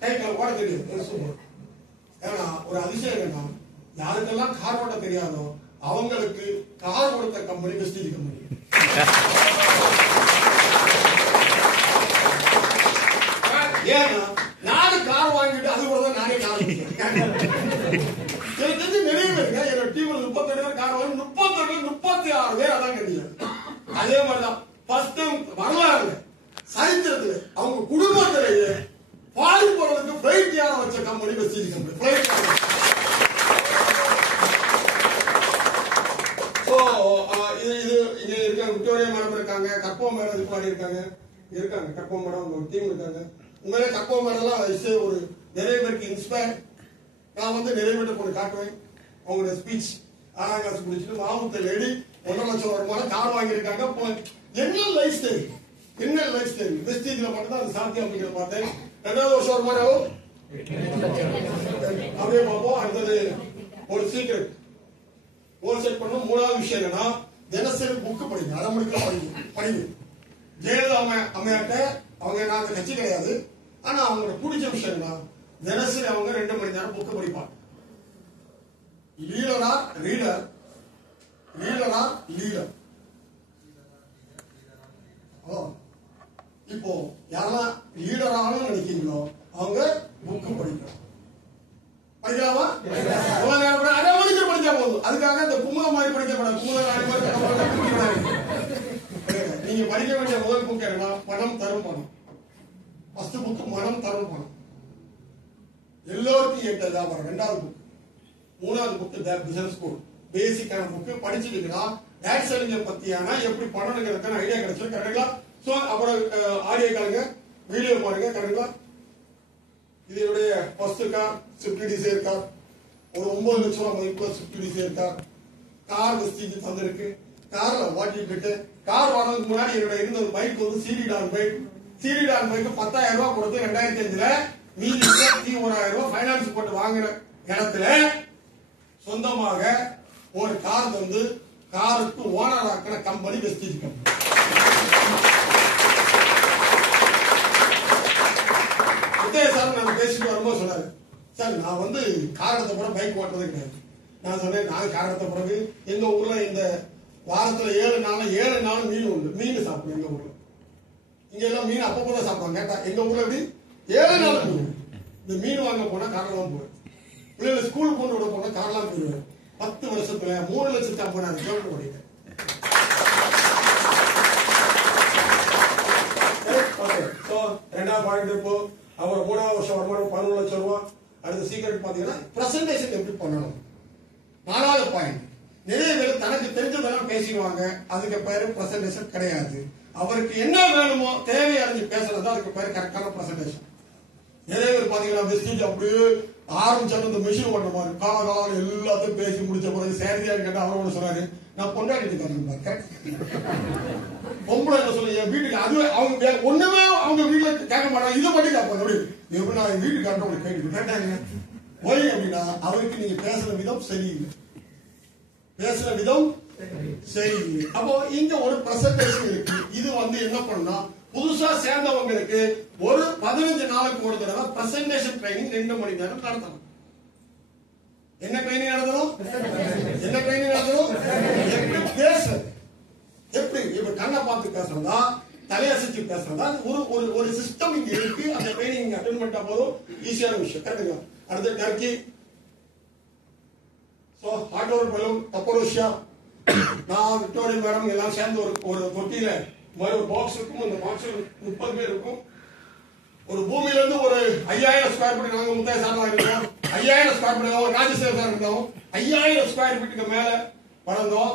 கைக்கில ஓட தெரியாது. சூப்பர். ஏன்னா ஒரு அதிசயம் என்னன்னா, யாருக்கெல்லாம் கார் ஓட்ட தெரியாதோ அவங்களுக்கு கார் கொடுத்த கம்பெனி வெஸ்டீஜ் கம்பெனி. ஏன்னா நானு கார் வாங்கிட்டு அது கூட தான் நானே கார் எனக்கு நிறைய பேருங்க. என்னோட டீம்ல 32 பேர் கார் வாங்கி 36 பேர் அதான் கேட்டீங்க. அதே மாதிரிதான் ஃபர்ஸ்ட் டைம் வரலாறு சரித்திரத்துல அவங்க குடும்பத்திலேயே ஃபாரின் போறதுக்கு பிளைட் யார வச்ச கம்பெனி வெஸ்டீஜ் கம்பெனி. பிளைட் இது இங்க இருக்க விக்டோரியா மேடம் இருக்காங்க, கற்பகம் மேடம் இது மாதிரி இருக்காங்க. கற்பகம் மேடம் ஒரு டீம் இருக்காங்க. உண்மையிலே கற்பகம் மேடம்லாம் ஒரு நிறைய பேருக்கு இன்ஸ்பயர். நான் வந்து நிறைய பேருக்கு கொண்டு காட்டுவேன். அவங்களோட ஸ்பீச் 6ஆம் கிளாஸ் முடிச்சுட்டு மாமூத்த லேடி 1.5 லட்சம் வருமானம் கார் வாங்கியிருக்காங்க. என்ன லைஃப் ஸ்டைல் வெஸ்டீஜ்ல மட்டும் தான் அது சாத்தியம் அப்படிங்கிறத பார்த்தேன். 2வது வருஷம் வருமானம் அப்படியே பார்ப்போம். அடுத்தது ஒரு சீக்ரெட் ஹோல்சேல் பண்ணணும். 3வது விஷயம் என்னன்னா, தினசரி புக்கு படிங்க. 1/2 மணிக்கு படிங்க. ஜெயலலிதா அம்மையாட்ட அவங்க நாங்க கட்சி கிடையாது. ஆனா அவங்களோட பிடிச்ச விஷயம் தான் தினசரி அவங்க 2 மணி நேரம் புக்கு படிப்பாங்க. லீடரா லீடர். இப்போ யாரெல்லாம் லீடராகனு நினைக்கிறீங்களோ அவங்க புக்கு படிக்கணும். படிக்கலாமா? 1/2 மணிக்கு படிச்சா போதும். அதுக்காக இந்த குமுதம் மாதிரி படிக்கப்படாது. நீங்க படிக்க வேண்டிய முதல் புக் என்ன? பணம் தரும் பணம். ஃபர்ஸ்ட் புக் மனம் தரும் பணம். எல்லோருக்கும் ஏற்ற வியாபாரம் 2வது புக். 3வது புக் பிசினஸ் ஸ்கூல். பேசிக்கான புக்கு படிச்சுட்டீங்கன்னா டேட் செல்லிங் பத்தியான எப்படி பண்ணணுங்கிறதுக்கான ஐடியா கிடைச்சிருக்கு. கரெக்டுங்களா? சோ அப்புறம் ஆடியோ கேளுங்க, வீடியோ பாருங்க. கரெக்டுங்களா? இதனுடைய first car Swift desire car ஒரு 9 லட்சம் ரூபாய் மதிப்பு ஸ்விஃப்ட் டிசைர் கார் வெஸ்டீஜ் தந்திருக்கு. கார்ல ஓட்டிட்டு கார் வாங்கினதுக்கு முன்னாடி என்னோட இருந்த ஒரு பைக் வந்து சிடி பைக் 10,000 ரூபாய் கொடுத்து 2005 மீதி 21,000 ரூபாய் பைனான்ஸ் போட்டு வாங்குற இடத்துல சொந்தமாக ஒரு கார் வந்து காருக்கு ஓனர் ஆக்கின கம்பெனி வெஸ்டேஜ் கம்பெனி. சார் நான் பேசிட்டு வரும்போது சொன்னாரு, சார் நான் வந்து கார் எடுத்த பிறகு பைக் ஓட்டுறது கிடையாது. நான் சொன்னேன், நான் கார் எடுத்த பிறகு எங்க ஊர்ல இந்த வாரத்துல 7 நாள் மீன் சாப்பிடுவோம். எங்க ஊர்ல இங்க எல்லாம் மீன் அப்பப்பதான் சாப்பிடுவாங்க. கேட்டா எங்க ஊர்ல எப்படி 7 நாள் மீன். இந்த மீன் வாங்க போனா காரெல்லாம் போவேன். பிள்ளைகளை ஸ்கூல் கொண்டு விட போனா காரெல்லாம் போயிடுவேன். 10 வருஷத்துல 3,50,000 கிலோமீட்டர் ஓடிட்டேன். ரெண்டாவது பாயிண்ட் இப்போ அவர் 3ஆவது வருஷம் வருமானம் 11 லட்சம் ரூபாய். அடுத்த சீக்கிரம் பாத்தீங்கன்னா பிரசன்டேஷன் எப்படி பண்ணணும். 4வது பாயிண்ட், நிறைய பேர் தனக்கு தெரிஞ்சதெல்லாம் பேசிடுவாங்க. அதுக்கு பேரு பிரசன்டேஷன் கிடையாது. அவருக்கு என்ன வேணுமோ தேவை அறிஞ்சு பேசுறது அதுக்கு பேரு கரெக்டான பிரசன்டேஷன். நிறைய பேர் பாத்தீங்கன்னா வெஸ்டேஜ் அப்படியே ஆரம்பிச்சாலும் இந்த மிஷின் ஓட்ட மாதிரி காலம் எல்லாத்தையும் பேசி முடிச்ச பிறகு சேரியான்னு கேட்டா அவரோட சொன்னாரு, நான் பொண்டாடிட்டு பொம்பளை என்ன சொல்லி என் வீட்டுக்கு அதுவே அவங்க ஒண்ணுமே அவங்க வீட்டுல கேட்க மாட்டாங்க. இதை பத்தி கேட்பாங்க. அப்படி எப்படி நான் என் வீட்டுக்கு காட்டுறவங்க கேட்டாங்க ஒய் அப்படின்னா அவருக்கு நீங்க பேசுற விதம் சரியில்லை. அப்போ இங்க ஒரு பிரசன்டேஷன் இருக்கு. இது வந்து என்ன பண்ணா புதுசா சேர்ந்தவங்களுக்கு ஒரு 15 நாளுக்கு ஒரு தடவை பிரசன்டேஷன் ட்ரைனிங் 2 மணி நேரம் நடத்தணும். என்ன ட்ரைனிங் நடத்தணும்? எப்படி பேசுறது, எப்படி இப்ப கண்ணை பார்த்து பேசுறதா தலையசைச்சு பேசுறதா ஒரு சிஸ்டம் இங்க இருக்கு. அந்த ட்ரைனிங் அட்டெண்ட் பண்ணிட்டா போதும், ஈஸியான விஷயம். கரெக்டுங்க. அடுத்து டர்க்கி, ஹாட் ஓவர் பலூன், கப்பரோஷியா, நான் விக்டோரியா மேடம் எல்லாம் சேர்ந்து ஒரு தொட்டியில ஒரு பாக்ஸ் இருக்கும். அந்த பாக்ஸ் 30 பேர் இருக்கும். ஒரு பூமியில இருந்து ஒரு 5,000 ஸ்கொயர் ஃபீட் நாங்க முத்தாய சார்பா இருக்கோம். 5,000 ஸ்கொயர் ஃபீட் ஒரு ராஜசேகர் சார் இருந்தோம். 5,000 ஸ்கொயர் ஃபீட்டுக்கு மேல பறந்தோம்.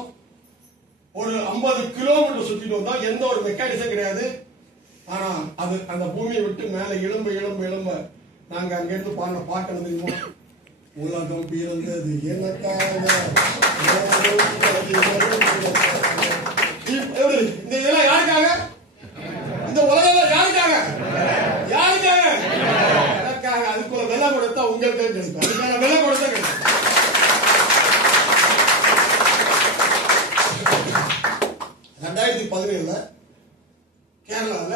ஒரு 50 கிலோமீட்டர் சுத்திட்டு வந்தோம். எந்த ஒரு மெக்கானிசம் கிடையாது. ஆனா அது அந்த பூமியை விட்டு மேல எழும்ப நாங்க அங்க இருந்து பாடின பாட்டு தெரியுமா? உலகம் பிறந்தது எனக்காக, இந்த இதெல்லாம் யாருக்காக? இந்த உலகம் யாருக்காக? எனக்காக. அதுக்குள்ள விலை கொடுத்தா உங்களுக்கு கிடைக்கும். அதுக்கான விலை கொடுத்தா கிடைக்கும். கேரளால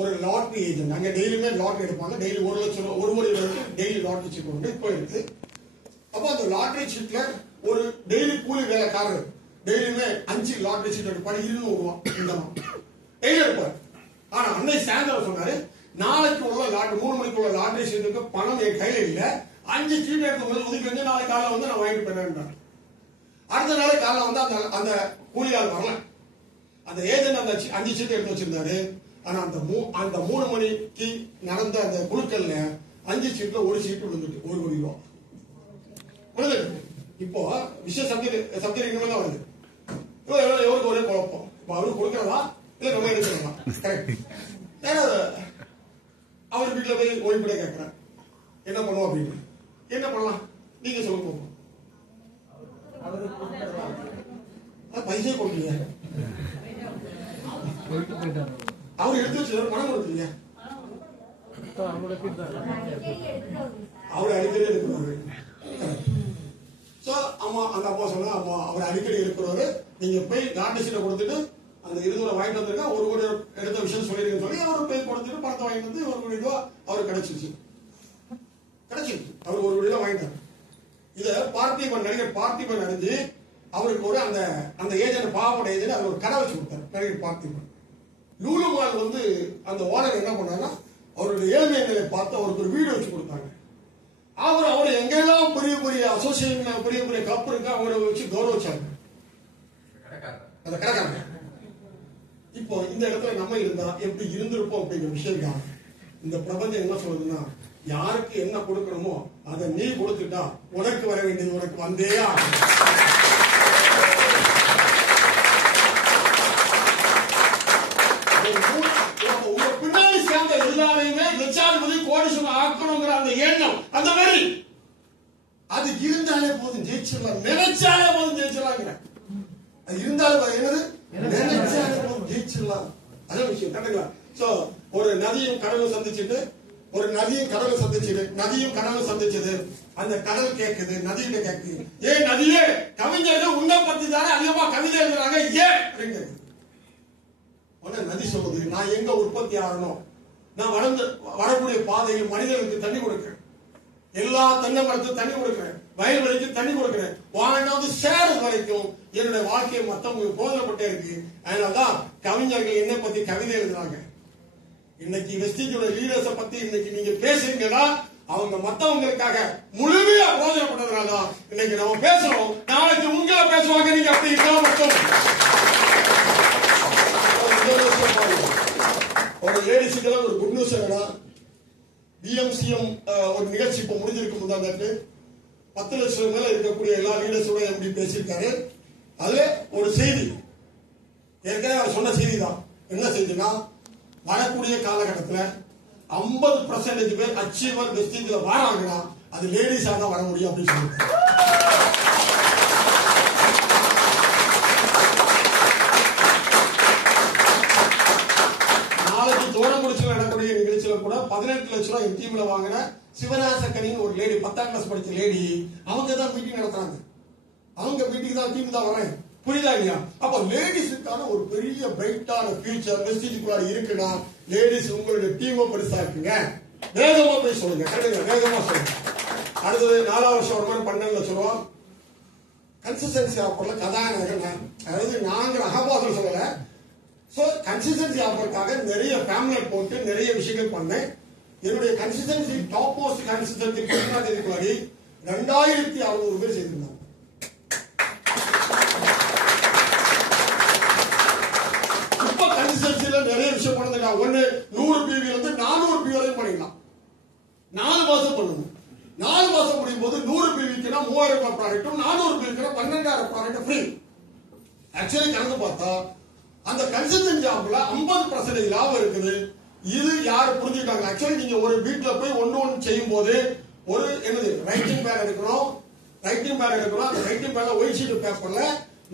ஒரு லாட்டரி ஏஜென்ட், அங்க டெய்லியுமே லாட்டரி எடுப்பாங்க. டெய்லி 1 லட்சம் ரூபாய் 1 கோடி வரைக்கும் டெய்லி லாட்டரி சீட் கொண்டு போயிருக்கு. அப்போ அந்த லாட்டரி சீட்ல ஒரு டெய்லி கூலி வேலைக்காரர் டெய்லியுமே 5 லாட்டரி சீட் எடுப்பாரு. 200 ரூபாய் இந்த டெய்லி எடுப்பாரு. ஆனா அன்னைக்கு சாயந்தரம் சொன்னாரு, நாளைக்கு உள்ள 3 மணிக்கு உள்ள லாட்டரி சீட்டுக்கு பணம் என் கையில இல்ல, 5 சீட் எடுத்து ஒதுக்கி வந்து நாளைக்கு காலையில வந்து நான் வாங்கிட்டு போறேன். அடுத்த நாள் காலையில வந்து அந்த கூலியால் வரல. அந்த ஏஜென்ட் அந்த 5 சீட் எடுத்து வச்சிருந்தாரு. ஆனா அந்த 3 மணிக்கு நடந்த அந்த குழுக்கள்ல 5 சீட்ல ஒரு சீட்டு விழுந்துட்டு 1 கோடி ரூபாய். இப்போ விஷய சப்ஜெக்ட் தான் வருது. எவருக்கு ஒரே குழப்பம். இப்ப அவரு கொடுக்கறதா இல்ல நம்ம எடுக்கிறதா? கரெக்ட். அவர் வீட்டுல போய் ஓய்வுட கேட்கிறேன், என்ன பண்ணுவோம் அப்படின்னு. என்ன பண்ணலாம் நீங்க சொல்லுங்க. பைசே கொடுக்கீங்க, அவர் எடுத்து வச்சு பணம் கொடுக்கீங்க, அவர் அடிக்கடி இருக்கிறாரு. அம்மா அந்த அப்பா சொன்னா, அம்மா அவர் அடிக்கடி இருக்கிறாரு, நீங்க போய் லாட்டரி சீட்டை கொடுத்துட்டு அந்த 20 வாங்கிட்டு வந்திருக்கா, 1 கோடி எடுத்த விஷயம் சொல்லிருக்கேன்னு சொல்லி அவர் போய் கொடுத்துட்டு பணத்தை வாங்கிட்டு வந்து 1 கோடி ரூபாய் அவருக்கு கிடைச்சிருச்சு. அவர் 1 கோடி ரூபாய் வாங்கிட்டார். இத பார்த்திபன், நடிகர் பார்த்திபன் அறிஞ்சு அவருக்கு ஒரு அந்த ஏஜென்ட், பாவோட ஏஜென்ட், அவர் ஒரு கடை வச்சு கொடுத்தாரு நடிகர் பார்த்திபன். லூலு மால் வந்து அந்த ஓனர் என்ன பண்ணாருன்னா, அவருடைய ஏழ்மை நிலையை பார்த்து அவருக்கு ஒரு வீடு வச்சு கொடுத்தாங்க. அவர் எங்கெல்லாம் பெரிய பெரிய அசோசியேஷன் பெரிய பெரிய கிளப் இருக்கு அவரை வச்சு கௌரவிச்சாங்க அந்த கடைக்காரங்க. இப்போ இந்த இடத்துல நம்ம இருந்தா எப்படி இருந்திருப்போம் அப்படிங்கிற விஷயம் தான் இந்த பிரபஞ்சம் என்ன சொல்றதுன்னா, யாருக்கு என்ன கொடுக்கணுமோ அதை நீ கொடுத்துட்டா உனக்கு வர வேண்டியது உனக்கு வந்தே ஆகும். உங்க பின்னாடி சேர்ந்த எல்லாரையுமே லட்சாதிபதி கோடீஸ்வரன் ஆக்கணுங்கிற அந்த எண்ணம், அந்த வெறி, அது இருந்தாலே போதும் ஜெயிச்சிடலாம், நினைச்சாலே போதும் ஜெயிச்சிடலாங்கிற. அது இருந்தாலும் என்னது நினைச்சாலும் ஜெயிச்சிடலாம். அதான் விஷயம். கரெக்டுங்களா? சோ ஒரு நதியும் கடலும் சந்திச்சுட்டு, ஒரு நதியும் கடலும் சந்திச்சுட்டு, நதியும் கடலும் சந்திச்சது. அந்த கடல் கேக்குது, நதியிட்ட கேக்குது, ஏன் நதியே, கவிஞர்கள் உன்னை பத்தி தானே அதிகமா கவிதை எழுதுறாங்க, ஏன் அப்படின்னு. நதி சொல்லுது, நான் எங்க உற்பத்தி ஆகணும், நான் வரக்கூடிய பாதையில் மனிதர்களுக்கு தண்ணி கொடுக்கிறேன், எல்லா தென்னை மரத்துக்கு தண்ணி கொடுக்கிறேன், வயல்வெளிக்கு தண்ணி கொடுக்கிறேன், வாங்கினாவது சேரும் வரைக்கும் என்னுடைய வாழ்க்கையை மத்தவங்களுக்கு போதனைப்பட்டே இருக்கு. அதனாலதான் கவிஞர்கள் என்னை பத்தி கவிதை எழுதுறாங்க. இன்னைக்கு வெஸ்டிஜோட லீடர்ஸை பத்தி இன்னைக்கு நீங்க பேசுறீங்கன்னா அவங்க மத்தவங்களுக்காக முழுமையா போதனைப்பட்டதுனாலதான் இன்னைக்கு நம்ம பேசுறோம். நாளைக்கு உங்களை பேசுவாங்க, நீங்க அப்படி இருந்தா மட்டும். ஒரு லேடிஸுக்கு ஒரு குட் நியூஸ் என்னன்னா, BMCM ஒரு நிகழ்ச்சி இப்ப முடிஞ்சிருக்கு. முந்தாண்டு 10 லட்சம் மேல இருக்கக்கூடிய எல்லா லீடர்ஸோட எப்படி பேசியிருக்காரு. அதுல ஒரு செய்தி ஏற்கனவே அவர் சொன்ன செய்தி தான். என்ன செய்தினா, வரக்கூடிய காலகட்டத்தில் 50% பேர் அச்சீவர் வெஸ்டிஜ்ல வராங்கன்னா அது லேடிஸா தான் வர முடியும் அப்படின்னு சொல்லியிருக்காரு. தோரங்குறிச்சியில் நடக்கூடிய நிகழ்ச்சியில கூட 18 லட்சம் ரூபாய் டீம்ல வாங்கின சிவராசக்கனின்னு ஒரு லேடி, 10ஆம் கிளாஸ் படிச்ச லேடி, அவங்க தான் மீட்டிங் நடத்துறாங்க. அவங்க மீட்டிங் தான் டீம் தான் வரேன். புரியுதா இல்லையா? அப்ப லேடிஸுக்கான ஒரு பெரிய பிரைட்டான ஃபியூச்சர் வெஸ்டிஜுக்குள்ள இருக்குன்னா, லேடிஸ் உங்களுடைய டீம் பெருசா இருக்குங்க. வேகமா போய் சொல்லுங்க, கண்டிப்பா வேகமா சொல்லுங்க. அடுத்தது 4ஆம் வருஷம் ஒரு மாதிரி 12 லட்சம் ரூபா கன்சிஸ்டன்சி ஆஃபர்ல கதாநாயகன். அதாவது நாங்க அகபாசம் சொல்லல. சோ கன்சிஸ்டன்சி ஆஃபருக்காக நிறைய ஃபேமிலி போட்டு நிறைய விஷயங்கள் பண்ணேன். என்னுடைய கன்சிஸ்டன்சி டாப் மோஸ்ட் கன்சிஸ்டன்சி 2600 பேர் செய்திருந்தாங்க. இப்ப கன்சிஸ்டன்சில நிறைய விஷயம் பண்ணதுக்கா. ஒண்ணு 100 PV இருந்து 400 PV வரையும் பண்ணிடலாம். 4 மாசம் பண்ணணும். 4 மாசம் முடியும் போது 100 PVக்குனா 3000 ப்ராடக்டும், 400 PVக்குனா 12000 ப்ராடக்ட் ஃப்ரீ. ஆக்சுவலி கணக்கு பார்த்தா அந்த கன்சல்டன்ட் ஜாப்ல 50% லாபம் இருக்குது. இது யாரு புரிஞ்சுட்டாங்க? ஆக்சுவலி நீங்க ஒரு வீட்டுல போய் ஒன்று செய்யும் போது ஒரு என்னது ரைட்டிங் பேட் எடுக்கணும். அந்த ரைட்டிங் பேட்ல ஒயிட் ஷீட் பேப்பர்ல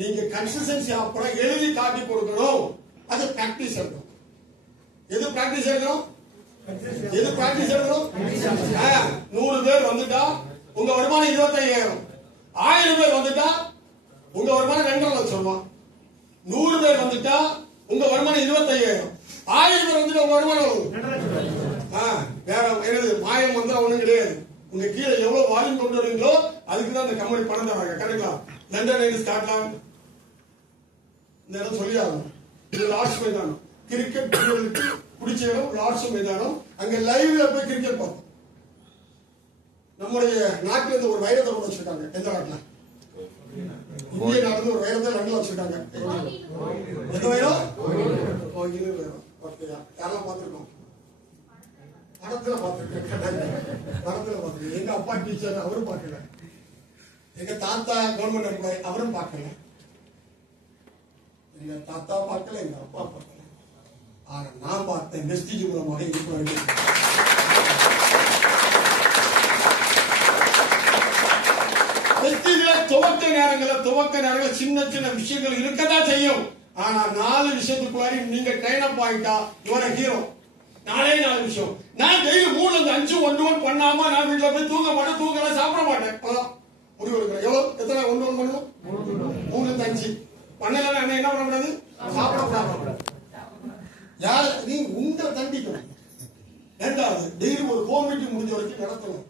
நீங்க கன்சிஸ்டன்சி ஆஃபரை எழுதி காட்டி கொடுக்கணும். அது பிராக்டிஸ் எடுக்கணும். எது பிராக்டிஸ் எடுக்கணும்? 100 பேர் வந்துட்டா உங்க வருமானம் 25,000. 1000 பேர் வந்துட்டா உங்க வருமானம் 2.5 லட்சம் ரூபாய். 100 பேர் வந்துட்டா உங்க வருமானம் 25,000. 1000 பேர் வந்துட்டா உங்க வருமானம் வேற என்னது மாயம் வந்தா ஒண்ணும் கிடையாது. உங்க கீழே எவ்வளவு வால்யூம் கொண்டு வரீங்களோ அதுக்கு தான் அந்த கம்பெனி பணம் தராங்க. கரெக்டா? லண்டன், ஸ்காட்லாந்து இந்த இடம் சொல்லி ஆகணும். இது லார்ட்ஸ் மைதானம், கிரிக்கெட் பிடிச்ச இடம் லார்ட்ஸ் மைதானம். அங்க லைவ்ல போய் கிரிக்கெட் பார்த்தோம். நம்முடைய நாட்டில இருந்து ஒரு வைரத்தை கொண்டு வச்சிருக்காங்க. எந்த நாட்டுல? இந்திய நாடு ஒரு வைரத்தை லண்டன்ல வச்சிருக்காங்க. எந்த வைரம்? யாரெல்லாம் பார்த்திருக்கோம்? படத்துல பார்த்திருக்கேன். எங்க அப்பா டீச்சர், அவரும் பார்க்கல. எங்க தாத்தா கவர்மெண்ட் எம்ப்ளாய், அவரும் பார்க்கல. எங்க தாத்தா பார்க்கல, எங்க அப்பா பார்க்கல. ஆனா நான் பார்த்தேன். வெஸ்டிஜ் மூலமாக இருக்க வேண்டும். துவக்க நேரங்களில் சின்ன சின்ன விஷயங்கள் இருக்கதான் செய்யும். ஆனா 4 விஷயத்துக்குள்ளாரி நீங்க ட்ரெயின் அப் ஆயிட்டா இவர ஹீரோ. 4 விஷயம். நான் டெய்லி 3-5 ஒன்று பண்ணாம நான் வீட்டுல போய் தூங்க மாட்டேன், தூங்கலாம், சாப்பிட மாட்டேன். முடிவு எடுக்கிறேன். எவ்வளவு எத்தனை 1 பண்ணணும்? 3-5 பண்ணல. என்ன பண்ணக்கூடாது? சாப்பிடக்கூடாது. யார் நீ உங்க தண்டிக்கணும். 2வது டெய்லி ஒரு ஹோம் மீட்டிங் முடிஞ்ச வரைக்கும் நடத்தணும்.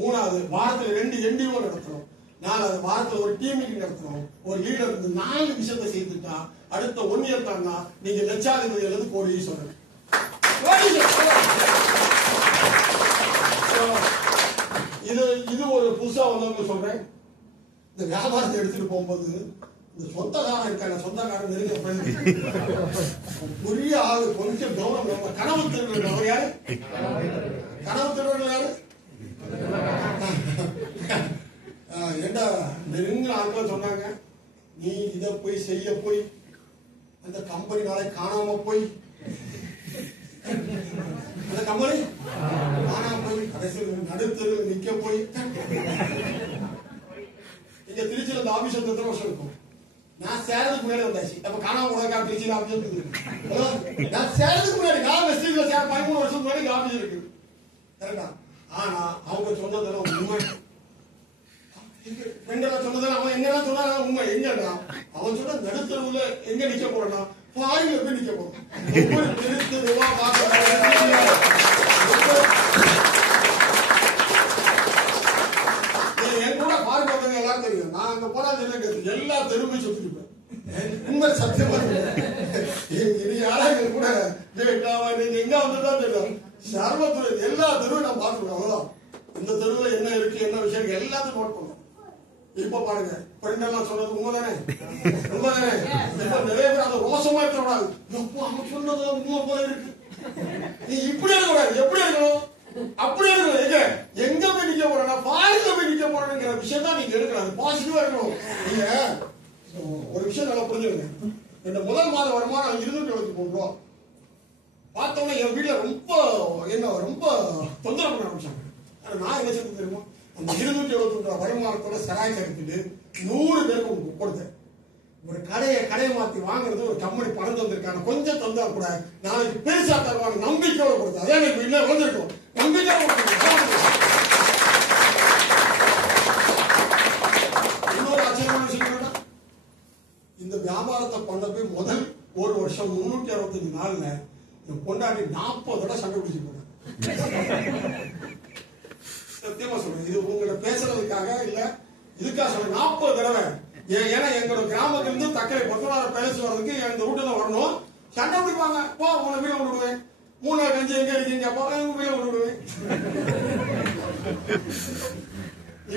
3வது வாரத்தில் 2 NDO நடத்தணும். 4வது வாரத்தில் ஒரு டீம் மீட்டிங் நடத்தணும். ஒரு லீடர் இருந்து 4 விஷயத்தை செய்துட்டா அடுத்த 1 இயர் தானா நீங்க லட்சாதிபதி அல்லது கோடீஸ்வரன். இது ஒரு புதுசா வந்தவங்க சொல்றேன். இந்த வியாபாரத்தை எடுத்துட்டு போகும்போது இந்த சொந்தக்காரன் இருக்காங்க, சொந்தக்காரன் நெருங்க பெரிய ஆளு, கொஞ்சம் கௌரவம். கனவு திருடுறது அவர் யாரு? கனவு திருடுறது யாரு? ஏண்டா நெருங்கின ஆட்கள் சொன்னாங்க, நீ இத போய் செய்ய போய் அந்த கம்பெனி நாளை காணாம போய் அந்த கம்பெனி காணாம போய் கடைசியில் நடுத்தரு நிக்க போய். இங்க திருச்சியில் இந்த ஆபீஸ் எத்தனை வருஷம் இருக்கும்? நான் சேரதுக்கு முன்னாடி வந்தாச்சு. அப்ப காணாம போனதுக்கு ஆபீஸ் இருக்கு. நான் சேரதுக்கு முன்னாடி நான் வெஸ்டீஸ்ல 13 வருஷத்துக்கு முன்னாடி ஆபீஸ் இருக்கு. கரெக்டா? ஆனா அவங்க சொன்னதெல்லாம் உண்மை. ஃப்ரெண்டெல்லாம் சொன்னதெல்லாம் அவன் என்னெல்லாம் சொன்னா உண்மை. எங்கன்னா அவன் சொன்ன நடுத்தருவுல எங்க நிக்க போறேன்னா பாரில போய் நிக்க போறோம். ஒவ்வொரு தெருவா என் கூட பாரு பார்த்தவங்க எல்லாரும் தெரியும். நான் அங்க போனா எல்லா தெருவுமே சுத்திருப்பேன். உண்மை சத்தியமா இனி யாராவது கூட நீங்க எங்க வந்துதான் தெரியும். சர்வத்துறை எல்லா தெருவும் நான் பார்த்துருக்கேன். அவ்வளவுதான். இந்த தெருவுல என்ன இருக்கு என்ன விஷயம் எல்லாத்தையும் நோட் பண்ணுவோம். இப்ப பாருங்க ஃப்ரெண்ட் எல்லாம் சொன்னது உண்மைதானே? உண்மைதானே? இப்ப நிறைய பேர் அதை ரோசமா இருக்கக்கூடாது. எப்போ அவன் சொன்னது உண்மை போல இருக்கு. நீ இப்படி இருக்கக்கூடாது. எப்படி இருக்கணும்? அப்படி இருக்கணும். எங்க போய் நிக்க போறேன்னா பாரில போய் நிக்க போறேங்கிற விஷயம் தான் நீங்க எடுக்கணும். பாசிட்டிவா இருக்கணும். நீங்க ஒரு விஷயம் நல்லா புரிஞ்சுருங்க. இந்த முதல் மாத வருமானம் 273 ரூபா பார்த்தோன்னா என் வீட்டுல ரொம்ப தொந்தரவு பண்ண ஆரம்பிச்சாங்க. ஆனா நான் என்ன செய்ய தெரியுமா, அந்த 273 ரூபா வருமானத்தோட சராய் எடுத்துட்டு 100 பேருக்கு கொடுத்தேன். ஒரு கடையை மாத்தி வாங்குறது ஒரு கம்பெனி பணம் தந்திருக்காங்க. கொஞ்சம் தந்தா கூட நாளைக்கு பெருசா தருவாங்க நம்பிக்கையோட கொடுத்தேன். அதே எனக்கு இல்ல வந்திருக்கும் நம்பிக்கையோட கொடுத்தேன். இன்னொரு ஆச்சரியமான விஷயம் இந்த வியாபாரத்தை பண்ண போய் முதல் ஒரு வருஷம் 365 நாள்ல கொண்டாடி 40 தடவை சண்டை பிடிச்சு போனேன். சத்தியமா சொல்றேன். இது உங்களை பேசுறதுக்காக இல்ல, இதுக்காக சொல்றேன். 40 தடவை. ஏன்னா எங்களோட கிராமத்துல இருந்து தக்கரை 10 பேலஸ் வர்றதுக்கு இந்த ரூட்ல வரணும். சண்டை பிடிப்பாங்க. போ உன வீட விடுவேன். 3 நாள் கஞ்சி எங்க இருக்கீங்க? வீட விடுவேன்.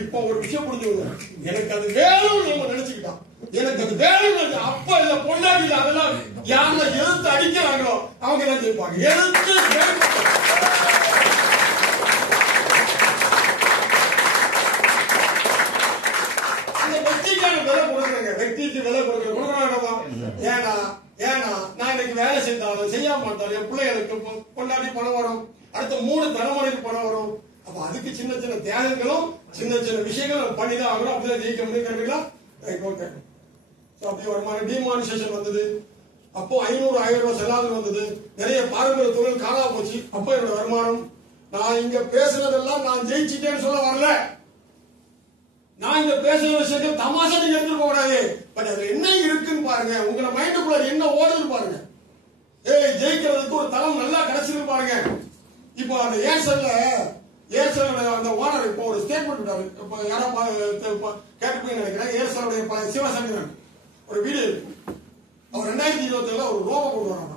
இப்ப ஒரு விஷயம் புரிஞ்சுங்க. எனக்கு அது வேணும்னு நம்ம நினைச்சுக்கிட்டான். எனக்கு அது வேணும். அப்ப இல்ல பொண்டாடி அதெல்லாம் யாருல எதிர்த்து அடிக்கிறாங்களோ அவங்க எல்லாம் ஜெயிப்பாங்க. எதிர்த்து அந்த வெற்றிக்கான விலை கொடுக்குறேங்க. வெற்றிக்கு விலை கொடுக்கணும். ஏன்னா நான் இன்னைக்கு வேலை செய்தாலும் செய்யாம மாட்டாலும் என் பிள்ளைகளுக்கு பொண்டாடி பணம் வரும். அடுத்த 3 தலைமுறைக்கு பணம் வரும். அப்ப அதுக்கு சின்ன சின்ன தியாகங்களும் சின்ன சின்ன விஷயங்களும் பண்ணிதான் ஆகணும். அப்படிதான் ஜெயிக்க முடியும். கேட்குறீங்களா? அப்படி வருமானம் டிமானிசேஷன் வந்தது. அப்போ 500 1000 ரூபாய் செலாது வந்தது. நிறைய பாரம்பரிய தொழில் காணாம போச்சு. அப்போ என்னோட வருமானம். நான் இங்க பேசுனதெல்லாம் நான் ஜெயிச்சிட்டேன்னு சொல்ல வரல. நான் இங்க பேசுற விஷயத்தில் தமாஷா நீங்க எடுத்துட்டு போக கூடாது. பட் அதுல என்ன இருக்குன்னு பாருங்க. உங்களை மைண்டுக்குள்ள என்ன ஓடுன்னு பாருங்க. ஜெயிக்கிறதுக்கு ஒரு தளம் நல்லா கிடைச்சிருக்கு பாருங்க. இப்போ அந்த ஏர்செல்ல அந்த ஓனர் இப்போ ஒரு ஸ்டேட்மெண்ட் விட்டாரு. இப்போ யாரோ கேட்டுப்பீங்கன்னு நினைக்கிறேன். ஏர்செல்லுடைய சிவசங்கரன் ஒரு வீடியோ இருக்கு. அவர் 2027 ஒரு ரோபோ கொண்டு வராங்க.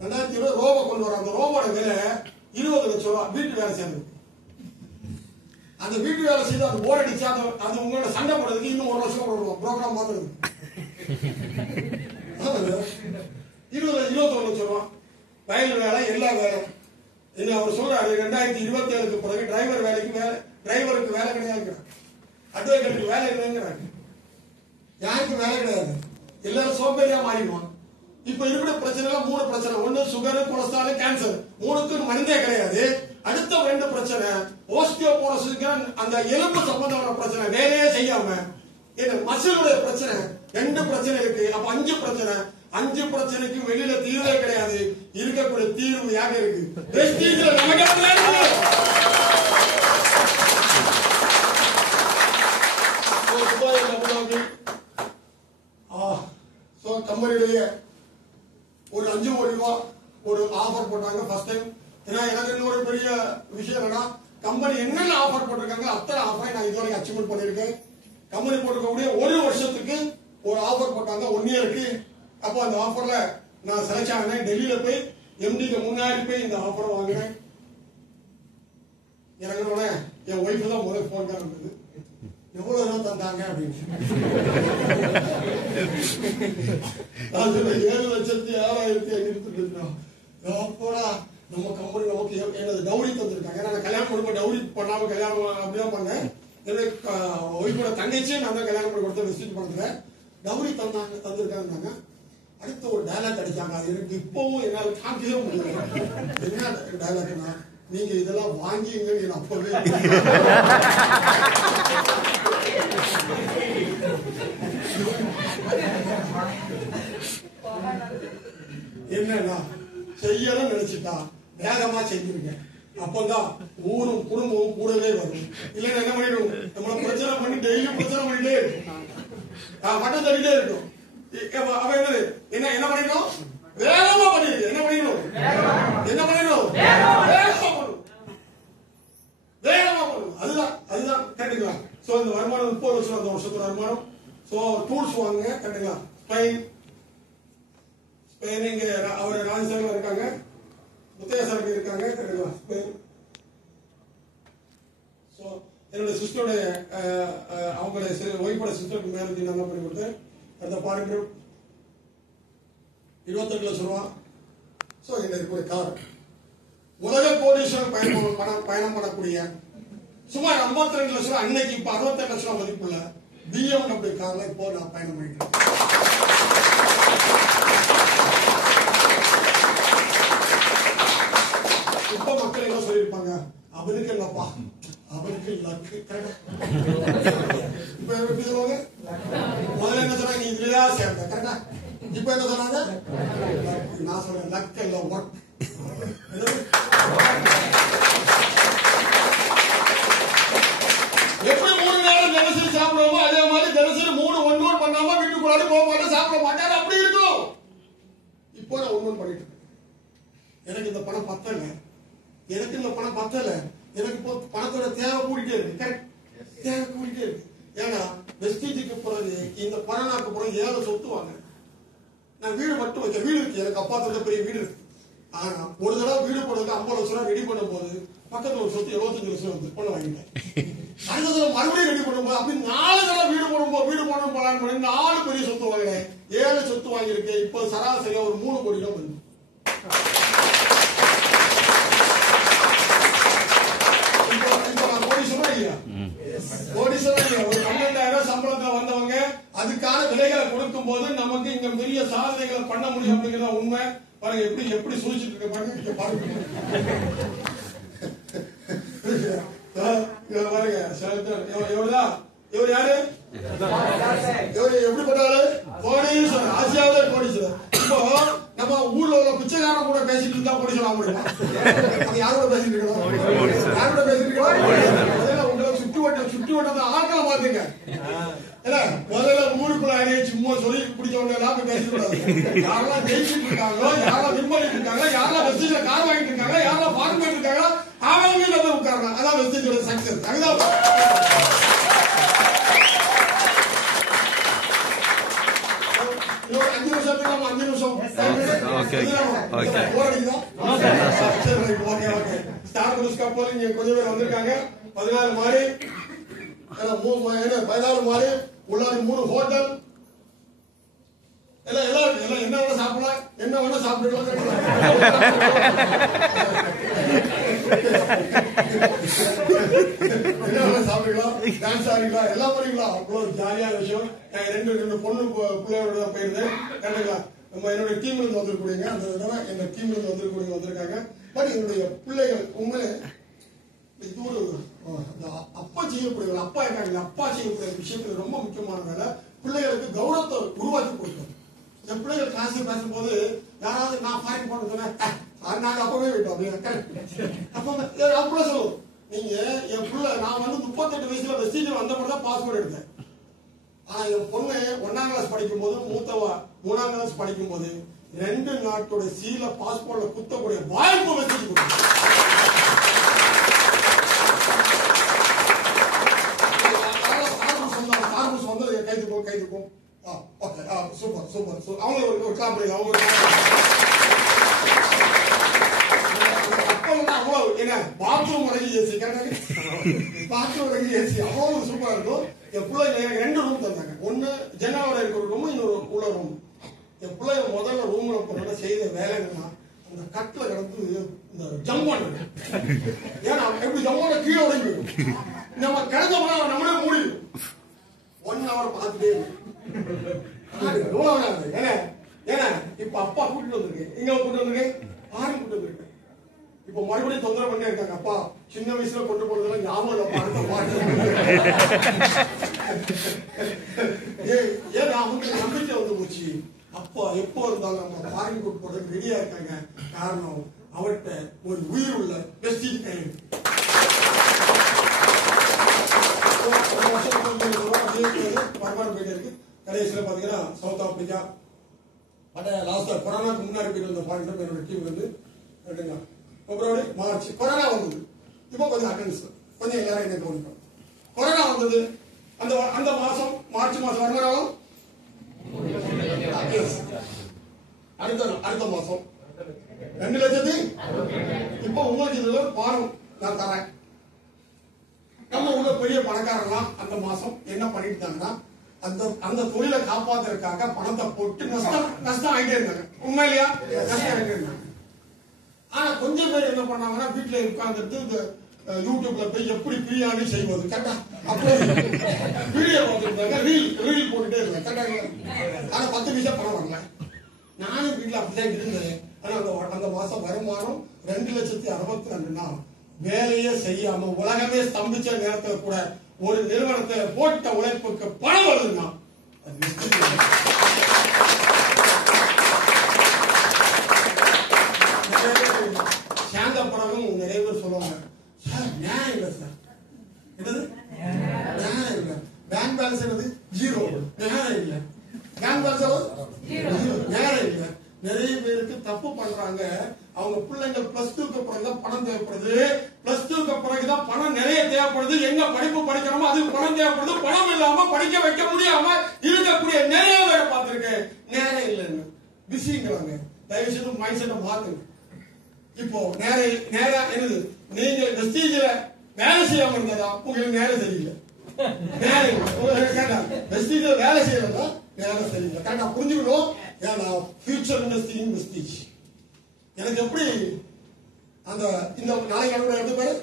2020 ரோபோ கொண்டு வராங்க. அந்த ரோபோட விலை 20 லட்சம் ரூபாய். வீட்டு வேலை செய்யறது. அந்த வீட்டு வேலை செய்து அது போர் அடிச்சு அது உங்களோட சண்டை போடுறதுக்கு இன்னும் 1 வருஷம் போடுவோம். ப்ரோக்ராம் மாத்துறது 21 லட்சம் ரூபாய். வயல் வேலை எல்லா வேலை. இன்னும் அவர் சொல்றாரு 2027க்கு பிறகு டிரைவருக்கு வேலை கிடையாது. அட்வொகேட்டுக்கு வேலை இல்லைங்கிறாங்க. யாருக்கு வேலை கிடையாது. எல்லாரும் சோம்பேறியா மாறிடுவான். இப்ப இருக்கிற பிரச்சனை 3 பிரச்சனை. 1 சுகர், கொலஸ்ட்ரால், கேன்சர். 3க்கு மருந்தே கிடையாது. அடுத்த 2 பிரச்சனை ஓஸ்டியோபோரோசிஸ், அந்த எலும்பு சம்பந்தமான பிரச்சனை வேலையே செய்யாம மசிலுடைய பிரச்சனை. 2 பிரச்சனை இருக்கு. அப்ப 5 பிரச்சனை. 5 பிரச்சனைக்கு வெளியில தீர்வே கிடையாது. இருக்கக்கூடிய தீர்வு யாக இருக்கு. வெஸ்டீஜ்ல நமக்கு கம்பெனியுடைய ஒரு 5 கோடி ரூபாய் ஒரு ஆஃபர் போட்டாங்க ஃபர்ஸ்ட் டைம். ஏன்னா எனக்கு இன்னொரு பெரிய விஷயம் என்னன்னா, கம்பெனி என்னென்ன ஆஃபர் போட்டிருக்காங்க அத்தனை ஆஃபரை நான் இதுவரை அச்சீவ்மெண்ட் பண்ணிருக்கேன். கம்பெனி போட்டிருக்கக்கூடிய 1 வருஷத்துக்கு ஒரு ஆஃபர் போட்டாங்க 1 இயருக்கு. அப்போ அந்த ஆஃபர்ல நான் செலக்ட் ஆகினேன். டெல்லியில போய் எம்டிக்கு முன்னாடி போய் இந்த ஆஃபரை வாங்கினேன். இறங்கினோட என் ஒய்ஃபு தான் முதல் போன் தான் இருந்தது. எவ்வளவு தான் தந்தாங்க அப்படின்னு. நான் சொன்னேன் 7,06,500. அப்போடா நம்ம கம்பெனி நமக்கு எனது டவுரி தந்திருக்காங்க. நான் கல்யாணம் பண்ணும்போது டவுரி பண்ணாம கல்யாணம் அப்படிதான் பண்ணேன். என்னோட ஒய்ஃபோட தங்கச்சியும் நான் தான் கல்யாணம் பண்ணி கொடுத்த விசிட் பண்ணுறதுல டவுரி தந்திருக்காங்க. அடுத்த ஒரு டைலாக் அடிச்சாங்க. அது எனக்கு இப்பவும் என்னால் காமிக்கவே முடியல. என்ன டைலாக்னா, நீங்க இதெல்லாம் வாங்கிங்கன்னு அப்பவே செய்யணும்னு நினைச்சிட்டா வேகமா செஞ்சிருங்க. அப்பதான் ஊரும் குடும்பமும் கூடவே வரும். இல்லைன்னா என்ன பண்ணிடும், நம்மள பிரச்சனை பண்ணி டெய்லியும் பிரச்சனை பண்ணிட்டே இருக்கும், மட்டும் தள்ளிட்டே இருக்கும். அவ என்னது என்ன பண்ணிடும், வேகமா பண்ணிருக்கு. என்ன பண்ணிடும், வேகமா பண்ணும். அதுதான் கேட்டுங்களா. சோ இந்த வருமானம் 30 லட்சம் அந்த வருஷத்தோட வருமானம். சோ டூல்ஸ் வாங்குங்க கேட்டுங்களா. ஸ்பெயின் இங்க அவர் ராஜஸ்தான்ல இருக்காங்க, முத்தையா சாருக்கு இருக்காங்க கேட்டுங்களா. ஸ்பெயின். சோ என்னோட சிஸ்டருடைய அவங்களுடைய ஒய்ஃபோட சிஸ்டருக்கு மேரேஜ் நல்லா பண்ணி கொடுத்தேன். அந்த பாருங்க 28 லட்சம் ரூபா. சோ என்ன இருக்கக்கூடிய கார் உலக கோடீஸ்வரர் பயணம் பண்ணக்கூடிய சுமார் 52 லட்சம் ரூபாய், அன்னைக்கு இப்ப 68 லட்சம் ரூபாய் மதிப்புள்ள BMW கார்ல இப்போ நான் பயணம் பண்ணிக்கிறேன். இப்ப மக்கள் என்ன சொல்லியிருப்பாங்க, அவனுக்கு இல்லப்பா, அவனுக்கு லக்கு. இப்ப எப்படி சொல்லுவாங்க, முதல்ல என்ன சொன்னாங்க, நீ இதுலயா சேர்ந்த கரெக்டா. இப்ப என்ன சொன்னாங்க, நான் சொல்றேன் லக் இல்ல ஒர்க். எப்படி 3 நேரம் தினசரி சாப்பிடுவோமோ அதே மாதிரி தினசரி 3 ஒன் பண்ணாம வீட்டுக்குள்ளாடி போக மாட்டேன், சாப்பிட மாட்டேன், அப்படி இருக்கும். இப்போ நான் ஒன் பண்ணிட்டு இருக்கேன். எனக்கு இந்த பணம் பத்தல, எனக்கு இப்போ பணத்தோட தேவை கூடிட்டே இருக்கு. தேவை கூடிட்டே இருக்கு. ஏன்னா வெஸ்டேஜுக்கு பிறகு இந்த கொரோனாக்கு பிறகு 7 சொத்து வாங்க. நான் வீடு மட்டும் வைக்க, வீடு இருக்கு எனக்கு, அப்பா தோட்ட பெரிய வீடு இருக்கு. ஆனா ஒரு தடவை வீடு போடுறதுக்கு 50 லட்சம் ரூபாய் ரெடி பண்ணும் போது பக்கத்துல ஒரு சொத்து 75 லட்சம் வந்து பொண்ணு வாங்கிட்டேன். அடுத்த தடவை மறுபடியும் ரெடி பண்ணும்போது அப்படி 4 தடவை வீடு போடணும் பிளான் பண்ணி 4 பெரிய சொத்து வாங்கினேன். 7 சொத்து வாங்கியிருக்கேன். இப்போ சராசரியா ஒரு 3 கோடி ரூபாய் வந்து. இப்போ நான் கோடீஸ்வரன் இல்லையா, ஒரு 12,000 சம்பளத்துல வந்தவங்க அதுக்கான விலைகளை கொடுக்கும் போது நமக்கு இங்க பெரிய சாதனைகளை பண்ண முடியும் அப்படிங்கிறத உண்மை. பாருங்க எப்படி சூழ்ச்சிட்டு இருக்க பாருங்க. பாருங்க இவர் யாரு, இவர் எப்படிப்பட்டாரு, கோடீஸ்வரர், ஆசியாவிலே கோடீஸ்வரர். இப்போ நம்ம ஊர்ல உள்ள பிச்சைக்காரன் கூட பேசிட்டு இருந்தா கோடீஸ்வரர் ஆக முடியுமா? யாரோட பேசிட்டு இருக்கோம், உங்களை சுற்றி வட்டத்தை ஆட்களை பாத்துங்க. முதல்ல ஊருக்குள்ள அணியை சும்மா சொல்லி பிடிச்சவங்க எல்லாம் பேசிட்டு கூடாது. யாரெல்லாம் ஜெயிச்சுட்டு இருக்காங்களோ, யாரெல்லாம் வின் பண்ணிட்டு இருக்காங்க, யாரெல்லாம் வெஸ்டேஜ்ல கார் வாங்கிட்டு இருக்காங்க, யாரெல்லாம் ஃபார்ம் பண்ணிட்டு இருக்காங்க, அவங்க போய் உட்காரலாம். அதான் வெஸ்டேஜோட சக்சஸ். அதுதான் 5 நிமிஷம் 5 நிமிஷம் ஸ்டார் புதுஸ் கப்பல் இங்க கொஞ்சம் பேர் வந்திருக்காங்க. 14 மாடி 14 மாடி உள்ளாடி 3 ஹோட்டல் எல்லாம் என்ன வேணா சாப்பிடலாம், என்ன வேணா சாப்பிடலாம். என்ன வேணா சாப்பிடலாம், டான்ஸ் ஆடிக்கலாம், எல்லாம் பண்ணிக்கலாம். அவ்வளவு ஜாலியான விஷயம். நான் 2 பொண்ணு பிள்ளையோட தான் போயிருந்தேன். கேட்டுங்களா, நம்ம என்னுடைய டீம்ல இருந்து வந்திருக்கீங்க, அந்த தடவை எங்க டீம்ல இருந்து வந்திருக்காங்க. பட் என்னுடைய பிள்ளைகள் உண்மையிலே இது ஒரு அப்பா செய்யக்கூடிய, அப்பா இருக்காங்க, அப்பா செய்யக்கூடிய விஷயத்துல ரொம்ப முக்கியமான வேலை பிள்ளைகளுக்கு கௌரவத்தை உருவாக்கி கொடுக்கணும். என் பிள்ளைகள் கிளாஸ் பேசும்போது யாராவது நான் ஃபாரின் போன சொன்னேன், நாங்க அப்பவே விட்டோம் அப்படின்னு அப்ப சொல்லுவோம். நீங்க என் பிள்ளை, நான் 38 வயசுல வெஸ்டேஜ் வந்தபோது தான் பாஸ்போர்ட் எடுத்தேன். ஆனா என் பொண்ணு 1ஆம் கிளாஸ் படிக்கும் போது, மூத்தவா 3ஆம் கிளாஸ் படிக்கும் போது 2 நாட்டோட சீல பாஸ்போர்ட்ல குத்தக்கூடிய வாய்ப்பு வெஸ்டேஜ் கொடுத்தேன். கைதுக்கும் சூப்பர் அவங்க ஒரு கிளாப் பண்ணுங்க. அவங்க அவ்வளவு என்ன பாத்ரூம் வரைக்கும் ஏசி, பாத்ரூம் வரைக்கும் ஏசி அவ்வளவு சூப்பரா இருக்கும். என் பிள்ளை 2 ரூம் தந்தாங்க. ஒண்ணு ஜன்னலோட இருக்கிற ரூம், இன்னொரு உள்ள ரூம். என் பிள்ளை முதல்ல ரூம்ல போன செய்த வேலை என்னன்னா, அந்த கட்டுல கிடந்து இந்த ஜம்ப் பண்ணுங்க. ஏன்னா எப்படி ஜம்மோட கீழே உடைஞ்சு நம்ம கிடந்தோம்னா நம்மளே மூடிடும். 1 hour பார்த்துட்டே ஏன்னா இப்ப அப்பா கூட்டிட்டு வந்திருக்கேன், இங்க கூட்டு வந்திருக்கேன், ஆறு கூட்டு வந்திருக்கேன். இப்ப மறுபடியும் தொந்தரவு பண்ணி இருக்காங்க. அப்பா சின்ன வயசுல கொண்டு போனதெல்லாம் ஞாபகம் ஏன் அவங்களுக்கு நம்பிக்கை வந்து போச்சு. அப்போ எப்போ இருந்தாலும் நம்ம ஃபாரின் கூட்டு போறதுக்கு ரெடியா இருக்காங்க. காரணம் அவர்கிட்ட ஒரு உயிர் உள்ள வெஸ்டீஜ் கை வருமானம் போயிட்டு இருக்கு. கடைசியில் பாத்தீங்கன்னா சவுத் ஆப்பிரிக்கா லாஸ்டா கொரோனாக்கு முன்னாடி போயிட்டு வந்த ஃபாரின் என்னோட டீம் வந்து பிப்ரவரி மார்ச் கொரோனா வந்தது. இப்போ கொஞ்சம் அட்டன்ஸ் கொஞ்சம் எல்லாரும் என்ன கவனிப்போம். கொரோனா வந்தது அந்த மாசம் மார்ச் மாசம் வருமானம் அடுத்த மாசம் 2 லட்சத்தி. இப்போ உங்களுக்கு இதுல பாடம் நான் தரேன். நம்ம உள்ள பெரிய பணக்காரங்களாம் அந்த மாசம் என்ன பண்ணிட்டாங்கன்னா அந்த தொழிலை காப்பாத்துறதுக்காக பணத்தை போட்டு நஷ்டம் ஆகிட்டே இருந்தாங்க. உண்மையிலையா நஷ்டம் ஆகிட்டே இருந்தாங்க. ஆனா கொஞ்சம் பேர் என்ன பண்ணாங்கன்னா வீட்டுல உட்கார்ந்துட்டு இந்த யூடியூப்ல போய் எப்படி பிரியாணி செய்வது கேட்டா அப்போ வீடியோ பார்த்துருந்தாங்க. ரீல் போட்டுட்டே இருந்தாங்க கேட்டாங்க. ஆனா 10 நிமிஷம் பணம் வரல. நானும் வீட்டுல அப்படிதான் இருந்தேன். ஆனா அந்த மாசம் வருமானம் 2,62,000. வேலையே செய்யாம உலகமே ஸ்தம்பிச்ச நேரத்துல கூட ஒரு நிறுவனத்தை போட்ட உழைப்புக்கு பணம் வருதுன்னா சேர்ந்த பிறகும் நிறைய பேர் சொல்லுவாங்க, சார் நியாயம் இல்லை சார். என்னது நியாயம் இல்லை. பேங்க் பேலன்ஸ் என்னது 0. நியாயம் இல்லை. பேங்க் பேலன்ஸ் நியாயம் இல்லை. நிறைய பேருக்கு தப்பு பண்றாங்க. அவங்க பிள்ளைங்க +2க்கு பிறகுதான் பணம் தேவைப்படுது. +2க்கு பிறகுதான் பணம் நிறைய தேவைப்படுது. எங்க படிப்பு படிக்கணுமோ அதுக்கு பணம் தேவைப்படுது. பணம் இல்லாம படிக்க வைக்க முடியாம இருக்கக்கூடிய நிறைய பேரை பார்த்திருக்கேன். நேரம் இல்லைன்னு பிஸிங்கிறாங்க. தயவு செய்து மைண்ட் செட்டை மாத்துங்க. இப்போ நேரம் என்னது, நீங்க வெஸ்டீஜ்ல வேலை செய்யாம இருந்ததா உங்களுக்கு நேரம் சரியில்லை. நேரம் வெஸ்டீஜ்ல வேலை செய்யறதா நேரம் சரியில்லை. கரெக்டா புரிஞ்சுக்கணும். ஏன்னா ஃபியூச்சர் இண்டஸ்ட்ரியின் வெஸ்டீஜ் எனக்கு எப்படி அந்த இந்த நாளைக்கு எடுத்து பேரு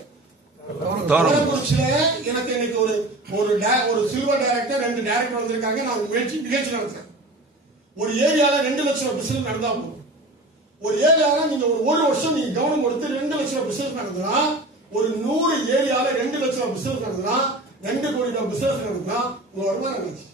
எனக்கு இன்னைக்கு ஒரு சில்வர் டைரக்டர் 2 டைரக்டர் வந்திருக்காங்க. நான் நிகழ்ச்சி நடத்துறேன். ஒரு ஏரியால 2 லட்சம் பிசினஸ் நடந்தா போதும். ஒரு ஏரியால நீங்க ஒரு வருஷம் நீங்க கவனம் கொடுத்து 2 லட்சம் பிசினஸ் நடந்தா, ஒரு 100 ஏரியால 2 லட்சம் பிசினஸ் நடந்தா, 2 கோடி ரூபாய் பிசினஸ் நடந்தா உங்க வருமானம் நினைச்சு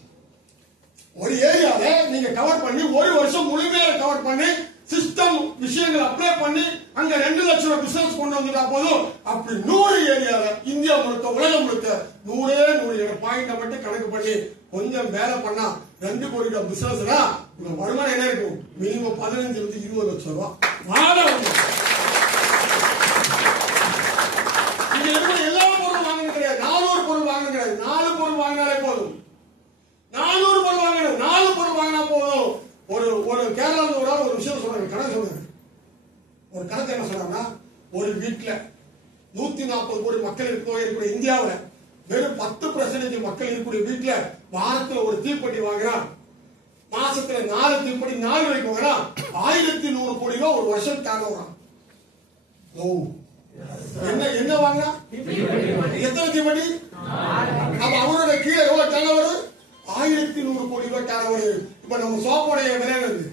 ஒரு ஏரியால நீங்க கவர் பண்ணி ஒரு வருஷம் முழுமையாக கவர் பண்ணி சிஸ்டம் விஷயங்கள் அப்ளை பண்ணி அங்க 2 லட்சம் ரூபாய் பிசினஸ் கொண்டு வந்துட்டா போதும். அப்படி 100 ஏரியால இந்தியா முழுக்க உலகம் முழுக்க 100 பாயிண்ட மட்டும் கணக்கு பண்ணி கொஞ்சம் வேலை பண்ணா 2 கோடி ரூபாய் பிசினஸ்னா உங்க வருமானம் என்ன இருக்கும்? மினிமம் 15-20 லட்சம் ரூபாய் மாதம். நீங்க எல்லா பொருளும் வாங்கணும் கிடையாது. 400 பொருள் வாங்கணும் கிடையாது. 4 பொருள் வாங்கினாலே போதும். 400 பொருள் வாங்கணும். 4 பொருள் வாங்கினா போதும். ஒரு கேரளாவில் ஒரு விஷயம் சொல்றாங்க. கணக்கு சொல்றாங்க. ஒரு கணக்கு என்ன சொல்றாங்கன்னா, ஒரு வீட்டுல 140 கோடி மக்கள் இருக்கக்கூடிய இந்தியாவில் வெறும் 10% மக்கள் இருக்கக்கூடிய வீட்டுல வாரத்துல ஒரு தீப்பெட்டி வாங்குறான். மாசத்துல 4 தீப்பெட்டி 4 வரைக்கும் வாங்குறான். 1100 கோடி ரூபாய் ஒரு வருஷம் டர்ன் ஓவர். என்ன வாங்குறா? எத்தனை தீப்பெட்டி? அப்ப அவரோட கீழே எவ்வளவு டர்ன் ஓவர்? 1100 கோடி ரூபாய் டர்ன் ஓவர். இப்ப நம்ம சோப்போடைய விலை இருக்கு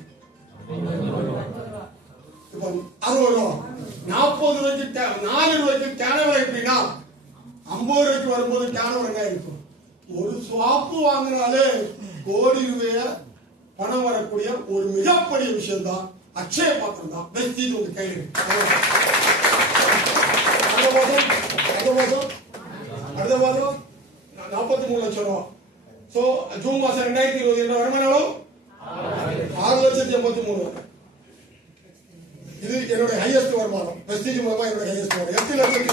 இப்ப 60 ரூபாய். 40 ரூபாய்க்கு 4 ரூபாய்க்கு டர்ன் ஓவர் எப்படின்னா 50 ரூபாய்க்கு வரும்போது டர்ன் ஓவர் இருக்கும். ஒரு சோப்பு வாங்கினாலே கோடி ரூபாய் பணம் வரக்கூடிய ஒரு மிகப்பெரிய விஷயம் தான் அக்ஷய பாத்திரம் தான். வெஸ்டீஜ் உங்க கையில். அடுத்த மாதம் 43 லட்சம் ரூபாய். சோ ஜூன் மாசம் 2020 என்ற வருமானம் 6,83,000. இது என்னுடைய ஹையஸ்ட் வருமானம். வெஸ்டீஜ் மூலமா என்னுடைய ஹையஸ்ட் வருமானம் 8 லட்சம்.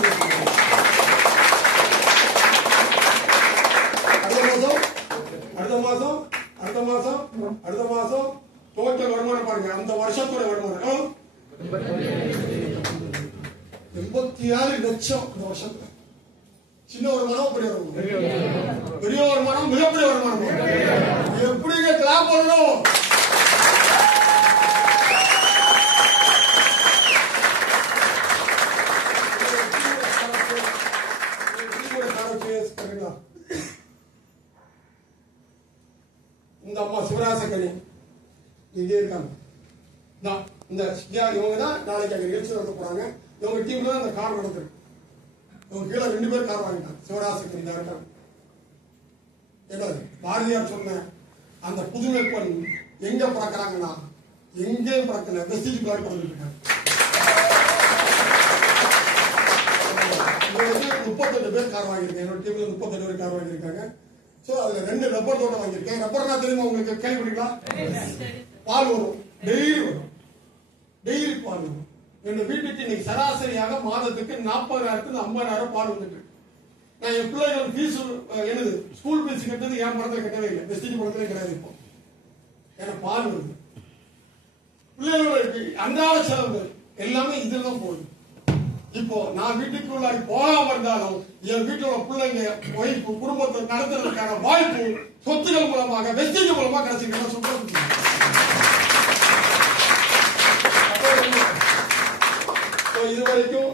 அடுத்த மாசம் டோட்டல் வருமானம் பாருங்க. அந்த வருஷத்தோட வருமானம் 86 லட்சம். இந்த வருஷத்துல சின்ன வருமானம் பெரிய வருமானம் மிகப்பெரிய வருமானம். எப்படிங்க கிளாப் பண்ணணும்? இந்த அம்மா சிவராசக்கணி இங்கே இருக்காங்க. இந்த இவங்க தான் நாளைக்கு அங்க நிகழ்ச்சி நடத்த போறாங்க. இவங்க டீம்ல தான் அந்த கார் நடந்திருக்கு. இவங்க கீழே 2 பேர் கார் வாங்கிட்டாங்க. சிவராசக்கணி டைரக்டர். என்ன பாரதியார் சொன்ன அந்த புதுமை பெண் எங்க பறக்கிறாங்கன்னா எங்கேயும் பறக்கல, வெஸ்டேஜ் பிளாட் பண்ணிட்டு இருக்காங்க. 38 பேர் கார் வாங்கியிருக்கேன். என்னோட டீம்ல 38 பேர் கார் வாங்கியிருக்காங்க. சோ அதுல 2 ரப்பர் தோட்டம் வாங்கியிருக்கேன். ரப்பர்னா தெரியுமா உங்களுக்கு? கேள்விப்பட்டீங்களா? பால் வரும், டெய்லி வரும், டெய்லி பால் வரும். எங்க வீட்டுக்கு இன்னைக்கு சராசரியாக மாதத்துக்கு 40,000 50,000 பால் வந்துட்டு. நான் என் பிள்ளைகள் ஃபீஸ் என்னது ஸ்கூல் ஃபீஸ் கட்டுறது என் பணத்துல கட்டவே இல்லை, வெஸ்டேஜ் பணத்திலே கிடையாது. இப்போ ஏன்னா பால் வருது, பிள்ளைகளுக்கு அன்றாட செலவுகள் எல்லாமே இதுல தான் போகுது. இப்போ நான் வீட்டுக்குள்ள போகாம இருந்தாலும் என் வீட்டுல உள்ள பிள்ளைங்க ஒய்ஃபு குடும்பத்தை நடத்துறதுக்கான வாய்ப்பு சொத்துக்கள் மூலமாக வெஸ்டேஜ் மூலமா கிடைச்சிருக்கேன். சொல்றேன் இது வரைக்கும்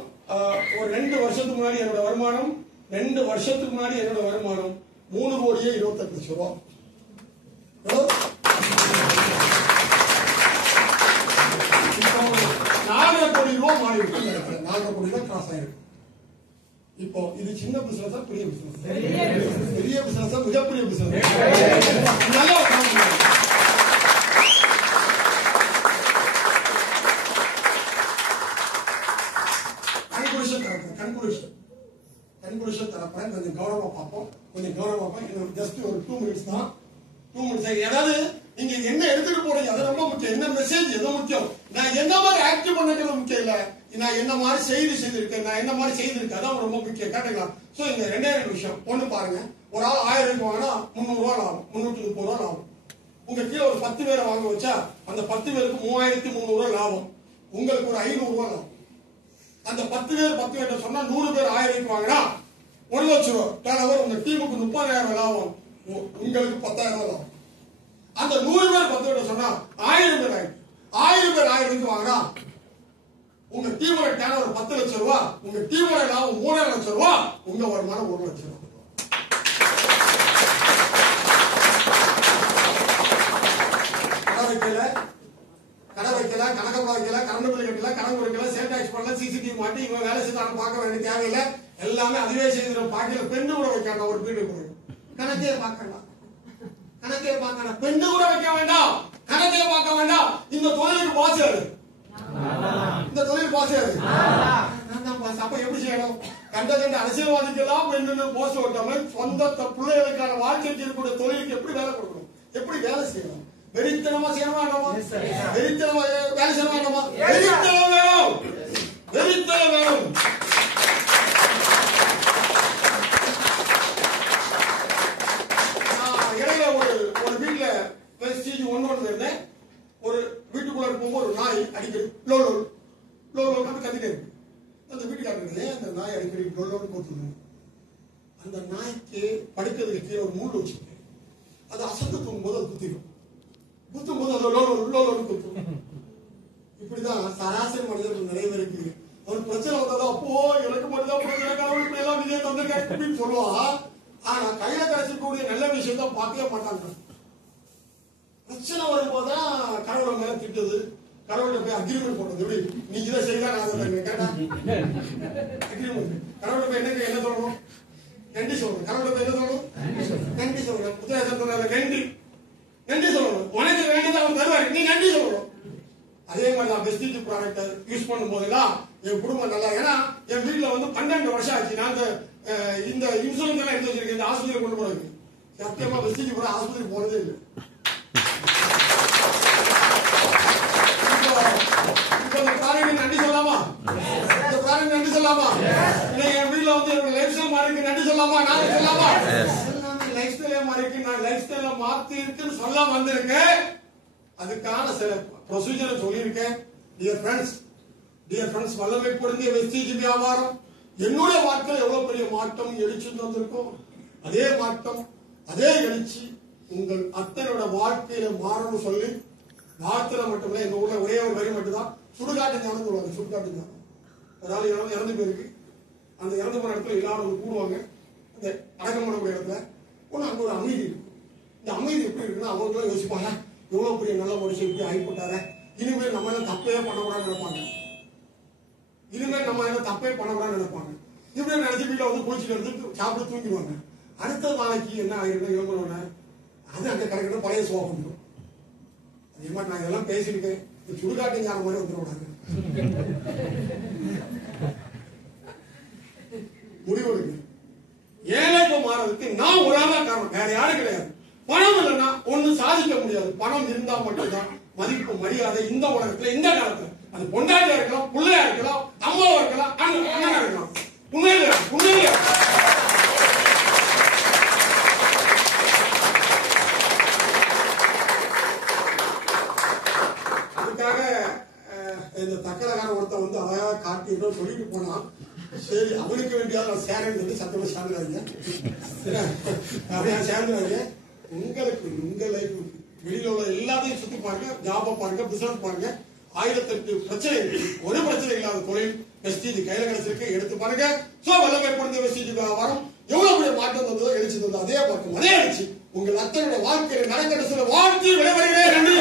ஒரு 2 வருஷத்துக்கு முன்னாடி என்னோட வருமானம் 3 கோடியே 28 லட்சம் ரூபாய். 4 கோடி ரூபாய் மாறி இருக்கு. 4 கோடி தான் கிராஸ் ஆயிருக்கு. இப்போ இது சின்ன பிசினஸா பெரிய பிசினஸ்? பெரிய பிசினஸா மிகப்பெரிய பிசினஸ்? நல்லா கன்க்ளூஷன் தரப்பேன். கொஞ்சம் கவனமா பார்ப்போம். ஜஸ்ட் ஒரு 2 மினிட்ஸ் தான். 2 மினிட்ஸ். ஏதாவது நீங்க என்ன எடுத்துட்டு போறீங்க அது ரொம்ப முக்கியம். என்ன மெசேஜ் எது முக்கியம்? நான் என்ன மாதிரி ஆக்டிவ் பண்ணுறது முக்கியம் இல்ல, நான் என்ன மாதிரி செய்திருக்கேன், நான் என்ன மாதிரி செய்திருக்கேன் அதான் ரொம்ப முக்கியம். கேட்டீங்களா? சோ இந்த 2 விஷயம். ஒண்ணு பாருங்க, ஒரு ஆள் 1000 ரூபாய் வாங்கினா 300 ரூபாய் லாபம், 330 ரூபாய் லாபம். உங்க கீழே ஒரு 10 பேரை வாங்க வச்சா அந்த 10 பேருக்கு 3300 ரூபாய் லாபம், உங்களுக்கு ஒரு 500 ரூபாய் லாபம். அந்த 10 பேர் சொன்னா 100 பேர் 1000 வாங்கினா 1 லட்சம் ரூபாய் டர்னோவர். உங்க டீமுக்கு 30,000 லாபம், உங்களுக்கு 10,000 லாபம். அந்த 100 பேர் 10 பேர் சொன்னா 1000 பேர் 1000 வாங்கினா உங்க டீமோட டர்னோவர் 10 லட்சம் ரூபாய், உங்க டீமோட லாபம் 3 லட்சம் ரூபாய், உங்க வருமானம் 1 லட்சம் ரூபாய். கடை வைக்கல, கணக்கு வைக்கல, கரண்ட் பில் கட்டல, கணக்கு வைக்கல, சேல் டாக்ஸ் பண்ணல, சிசிடிவி மாட்டி இவன் வேலை செய்தாலும் பார்க்க வேண்டிய தேவையில்லை, எல்லாமே அதுவே செய்திடும். பாக்கில பெண்ணு கூட வைக்காண்டா, ஒரு வீடு கூட கணக்கே பார்க்கலாம், பெண்ணு கூட வைக்க வேண்டாம், கணக்கே பார்க்க வேண்டாம். இந்த தொழிலுக்கு பாஸ் யாரு? அப்ப எப்படி செய்யணும்? கண்ட அரசியல்வாதிக்கெல்லாம் பெண்ணு போஸ்ட் ஓட்டாம சொந்த பிள்ளைகளுக்கான வாழ்க்கைக்கு இருக்கக்கூடிய தொழிலுக்கு எப்படி வேலை கொடுக்கணும், எப்படி வேலை செய்யணும்? வெறித்தனமா செய்ய வேண்டாமா? வெறித்தனமா வேலை செய்ய வேண்டாமா? வெறித்தனம் வேணும், வெறித்தனம் வேணும். இடையில ஒரு வீட்டுல ஸ்டேஜ் 1 இருந்தேன். ஒரு வீட்டுக்குள்ள இருக்கும்போது ஒரு நாய் அடிக்கடி லோல் கத்திட்டே இருக்கு. அந்த வீட்டுக்காரங்களே அந்த நாய் அடிக்கடி லோல் கொடுத்துருங்க. அந்த நாய்க்கு படுக்கிறதுக்கு கீழே ஒரு மூடு வச்சிருக்கேன். அது அசந்து தூங்கும்போது அது குத்தும்போது அது லோல் குத்தும். இப்படிதான் சராசரி மனிதர்கள் நிறைய பேருக்கு ஒரு பிரச்சனை வந்ததா, அப்போ எனக்கு மட்டும்தான் பிரச்சனை, கடவுளுக்கு எல்லாம் விஜய் தந்திருக்காரு அப்படின்னு சொல்லுவான். ஆனா கையில கிடைச்சிக்கூடிய நல்ல விஷயம் தான் பார்க்கவே மாட்டாங்க. பிரச்சனை வரும்போதுதான் கடவுளை மேல திட்டுது, கடவுளை போய் அக்ரிமெண்ட் போட்டது. எப்படி நீ இதை செய்தா நான் கேட்டா அக்ரிமெண்ட். கடவுளை போய் என்ன சொல்லணும்? நன்றி சொல்லணும். கடவுளை போய் என்ன சொல்லணும்? நன்றி சொல்லணும். நன்றி சொல்லணும். உனக்கு வேண்டியது அவர் தருவாரு, நீ நன்றி சொல்லணும். அதே மாதிரி நான் வெஸ்டேஜ் ப்ராடக்ட் யூஸ் பண்ணும் போதெல்லாம் என் குடும்பம் நல்லா, ஏன்னா என் வீட்டுல 12 வருஷம் ஆச்சு நான் இந்த இன்சூரன்ஸ் எல்லாம் எடுத்து வச்சிருக்கேன். இந்த ஆஸ்பத்திரி கொண்டு போறதுக்கு சத்தியமா வெஸ்டேஜ் கூட ஆஸ்பத்திரி போறதே இல்லை. நன்றி சொல்லாமா? நன்றி சொல்லாமா? என் வீட்டுல என்னோட லைஃப் ஸ்டைல் மாறி இருக்கு, நன்றி சொல்லாமா? நான் சொல்லாமா? லைஃப் ஸ்டைலே மாறி இருக்கு, நான் லைஃப் ஸ்டைல மாத்தி இருக்குன்னு சொல்ல வந்திருக்கேன். அதுக்கான சில ப்ரொசீஜரை சொல்லியிருக்கேன். டியர் ஃப்ரெண்ட்ஸ், வல்லமை பொருந்திய வெஸ்டேஜ் வியாபாரம் என்னுடைய வாழ்க்கையில் எவ்வளவு பெரிய மாற்றம் எழுச்சி தந்திருக்கும். அதே மாற்றம், அதே எழுச்சி உங்கள் அத்தனோட வாழ்க்கையில மாறணும் சொல்லி வாழ்த்துல மட்டுமில்ல. எங்க ஊர்ல ஒரே ஒரு வரி மட்டும்தான், சுடுகாட்டு ஞானம் சொல்லுவாங்க. சுடுகாட்டு ஞானம், அதாவது இறந்து போயிருக்கு. அந்த இறந்து போன இடத்துல எல்லாரும் கூடுவாங்க. அந்த அடக்கம் பண்ணக்கூடிய இடத்துல ஒண்ணு அங்க ஒரு அமைதி இருக்கு. இந்த அமைதி எப்படி இருக்குன்னா, அவங்களும் யோசிப்பாங்க, எவ்வளவு பெரிய நல்ல மனுஷன் இப்படி ஆகிப்பட்டார, இனிமேல் நம்ம எல்லாம் தப்பே பண்ணக்கூடாதுன்னு நினைப்பாங்க. இப்படி நினைச்சு வீட்டுல குளிச்சுட்டு எடுத்து சாப்பிட்டு தூங்கிடுவாங்க. அடுத்த நாளைக்கு என்ன ஆகிருந்தா இளம்புறவன அது அங்க கிடைக்கிற பழைய சோகம். நான் இதெல்லாம் பேசியிருக்கேன், சுடுகாட்டு ஞானம் மாதிரி வந்துடக்கூடாது. முடிவெடுங்க. ஏழைப்பு மாறதுக்கு நான் ஒரு ஆளா காரணம், வேற யாரும் கிடையாது. பணம் இல்லைன்னா ஒண்ணு சாதிக்க முடியாது. பணம் இருந்தா மட்டும்தான் மதிப்பு மரியாதை இந்த உலகத்துல இந்த காலத்துல. அது பொண்டாட்டியா இருக்கலாம், பிள்ளையா இருக்கலாம், அம்மாவா இருக்கலாம், அண்ணனா இருக்கலாம். உண்மையில உண்மையில அதுக்காக இந்த தக்கலகார ஒருத்தன் வந்து அழகா காட்டி சொல்லிட்டு போனான். சரி, அவனுக்கு வேண்டியாவது நான் சேரன்னு சொல்லி சத்தமா சேர்ந்துடாதீங்க, அப்படியா சேர்ந்துடாதீங்க. உங்களுக்கு உங்க லைஃப் வெளியில உள்ள எல்லாத்தையும் சுத்தி பாருங்க, ஜாப பாருங்க, பிசினஸ் பாருங்க. 1008 பிரச்சனை இருக்கு. ஒரு பிரச்சனை இல்லாத தொழில் வெஸ்டீஜ் கையில கிடைச்சிருக்கு, எடுத்து பாருங்க. சோ வல்லமை பொருந்த வெஸ்டீஜ் வியாபாரம் எவ்வளவு பெரிய மாற்றம் வந்ததோ, எழுச்சி வந்ததோ, அதே பக்கம் அதே எழுச்சி உங்கள் அத்தனையோட வாழ்க்கையில நடக்கிற சில வாழ்க்கை விளைவடைகளே. நன்றி.